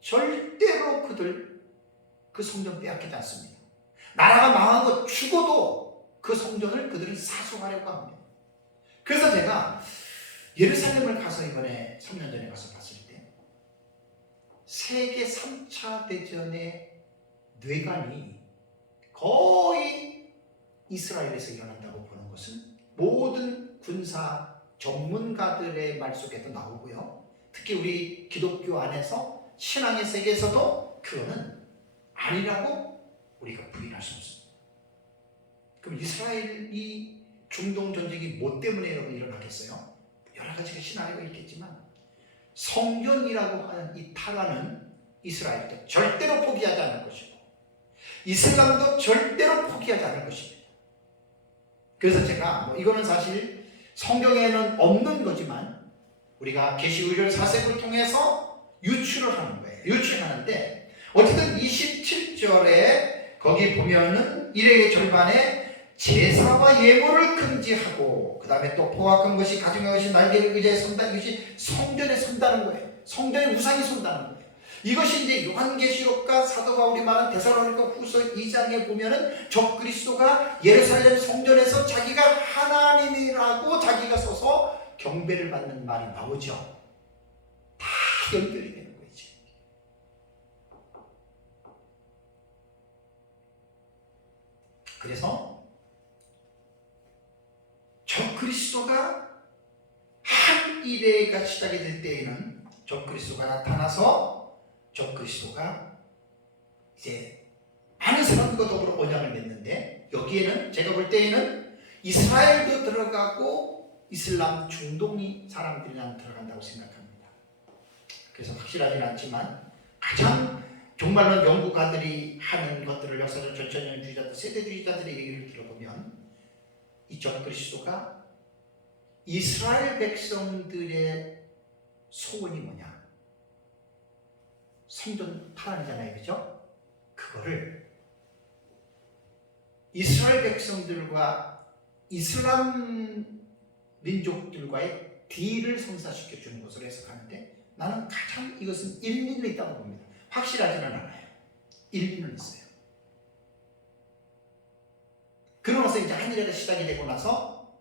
절대로 그들 그 성전 빼앗기지 않습니다. 나라가 망하고 죽어도 그 성전을 그들은 사수하려고 합니다. 그래서 제가 예루살렘을 가서 이번에 3년 전에 가서 봤을 때 세계 3차 대전의 뇌관이 거의 이스라엘에서 일어난다고 보는 것은 모든 군사 전문가들의 말 속에도 나오고요. 특히 우리 기독교 안에서 신앙의 세계에서도 그거는 아니라고 우리가 부인할 수 없습니다. 그럼 이스라엘이 중동 전쟁이 뭐 때문에 여러분 일어나겠어요? 여러 가지가 시나리오가 있겠지만 성전이라고 하는 이 타라는 이스라엘도 절대로 포기하지 않을 것이고 이슬람도 절대로 포기하지 않을 것입니다. 그래서 제가 이거는 사실 성경에는 없는 거지만 우리가 계시록 4세기를 통해서 유추를 하는 거예요. 유추하는데 어쨌든 27절에 거기 보면은 일의 절반에 제사와 예물을 금지하고 그 다음에 또 포악한 것이 가증한 것이 날개를 의지해 선다. 이것이 성전에 선다는 거예요. 성전에 우상이 선다는 거예요. 이것이 이제 요한계시록과 사도 바울이 말한 데살로니가 후서 2장에 보면은 적그리스도가 예루살렘 성전에서 자기가 하나님이라고 자기가 서서 경배를 받는 말이 나오죠. 다 연결이 되는 거지. 그래서 적그리스도가 한 일회가 시작이 될 때에는 적그리스도가 나타나서 적그리스도가 이제 많은 사람들과 더불어 언약을 맺는데 여기에는 제가 볼 때에는 이스라엘도 들어가고 이슬람 중동이 사람들이랑 들어간다고 생각합니다. 그래서 확실하지는 않지만 가장 정말로 연구가들이 하는 것들을 역사적 전천연주의자들 세대주의자들의 얘기를 들어보면 이 적그리스도가 이스라엘 백성들의 소원이 뭐냐? 성전 타락이잖아요, 그죠? 그거를 이스라엘 백성들과 이슬람 민족들과의 딜을 성사시켜 주는 것으로 해석하는데 나는 가장 이것은 일리는 있다고 봅니다. 확실하지는 않아요. 일리는 있어요. 그러면서 이제 한일회가 시작이 되고 나서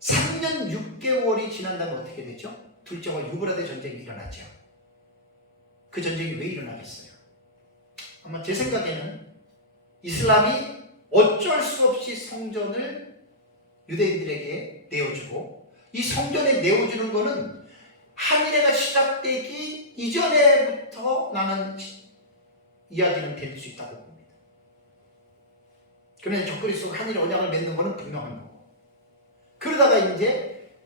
3년 6개월이 지난 다음에 어떻게 되죠? 둘째와 유브라데 전쟁이 일어나죠. 그 전쟁이 왜 일어나겠어요? 아마 제 생각에는 이슬람이 어쩔 수 없이 성전을 유대인들에게 내어주고 이 성전에 내어주는 거는 한일회가 시작되기 이전에부터 나는 이야기는 될 수 있다고 봅니다. 그러면 적그리스도가 한일의 언약을 맺는 거는 분명한 거고 그러다가 이제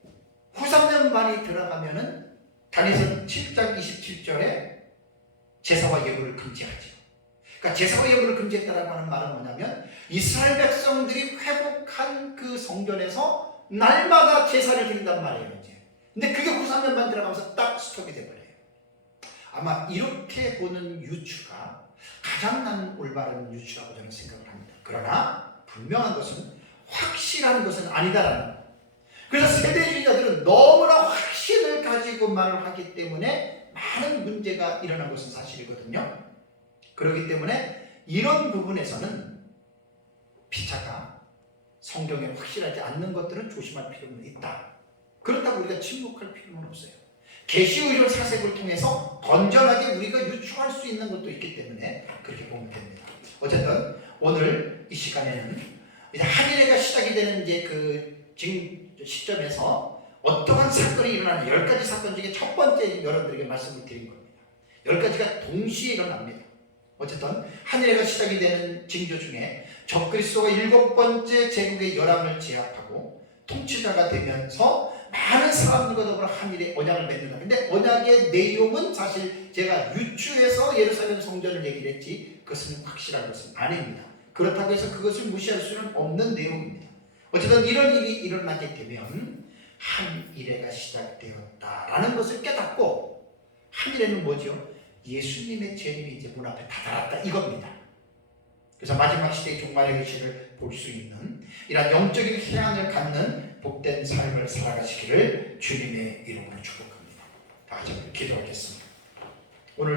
후 3년 반이 들어가면은 다니엘서 7장 27절에 제사와 예물을 금지하죠. 그러니까 제사와 예물을 금지했다라고 하는 말은 뭐냐면 이스라엘 백성들이 회복한 그 성전에서 날마다 제사를 드린단 말이에요. 이제. 근데 그게 후 3년 반 들어가면서 딱 스톱이 돼버려요. 아마 이렇게 보는 유추가 가장 나는 올바른 유추라고 저는 생각을 합니다. 그러나 분명한 것은 확실한 것은 아니다라는 거예요. 그래서 세대주의자들은 너무나 확신을 가지고 말을 하기 때문에 많은 문제가 일어난 것은 사실이거든요. 그렇기 때문에 이런 부분에서는 피차가 성경에 확실하지 않는 것들은 조심할 필요는 있다. 그렇다고 우리가 침묵할 필요는 없어요. 계시록 4세기를 통해서 건전하게 우리가 유추할 수 있는 것도 있기 때문에 그렇게 보면 됩니다. 어쨌든 오늘 이 시간에는 이제 한일회가 시작이 되는 이제 그 지금 시점에서 어떠한 사건이 일어나는 10가지 사건 중에 첫 번째 여러분들에게 말씀을 드린 겁니다. 10가지가 동시에 일어납니다. 어쨌든 한일회가 시작이 되는 징조 중에 적그리스도가 7번째 제국의 열왕을 제압하고 통치자가 되면서 많은 사람들과 더불어 한일의 언약을 맺는다. 근데 언약의 내용은 사실 제가 유추해서 예루살렘 성전을 얘기를 했지 그것은 확실한 것은 아닙니다. 그렇다고 해서 그것을 무시할 수는 없는 내용입니다. 어쨌든 이런 일이 일어나게 되면 한일회가 시작되었다라는 것을 깨닫고 한일회는 뭐죠? 예수님의 재림이 이제 문 앞에 다다랐다 이겁니다. 그래서 마지막 시대의 종말의 계시를 볼 수 있는 이런 영적인 희망을 갖는 복된 삶을 살아가시기를 주님의 이름으로 축복합니다. 다 같이 기도하겠습니다. 오늘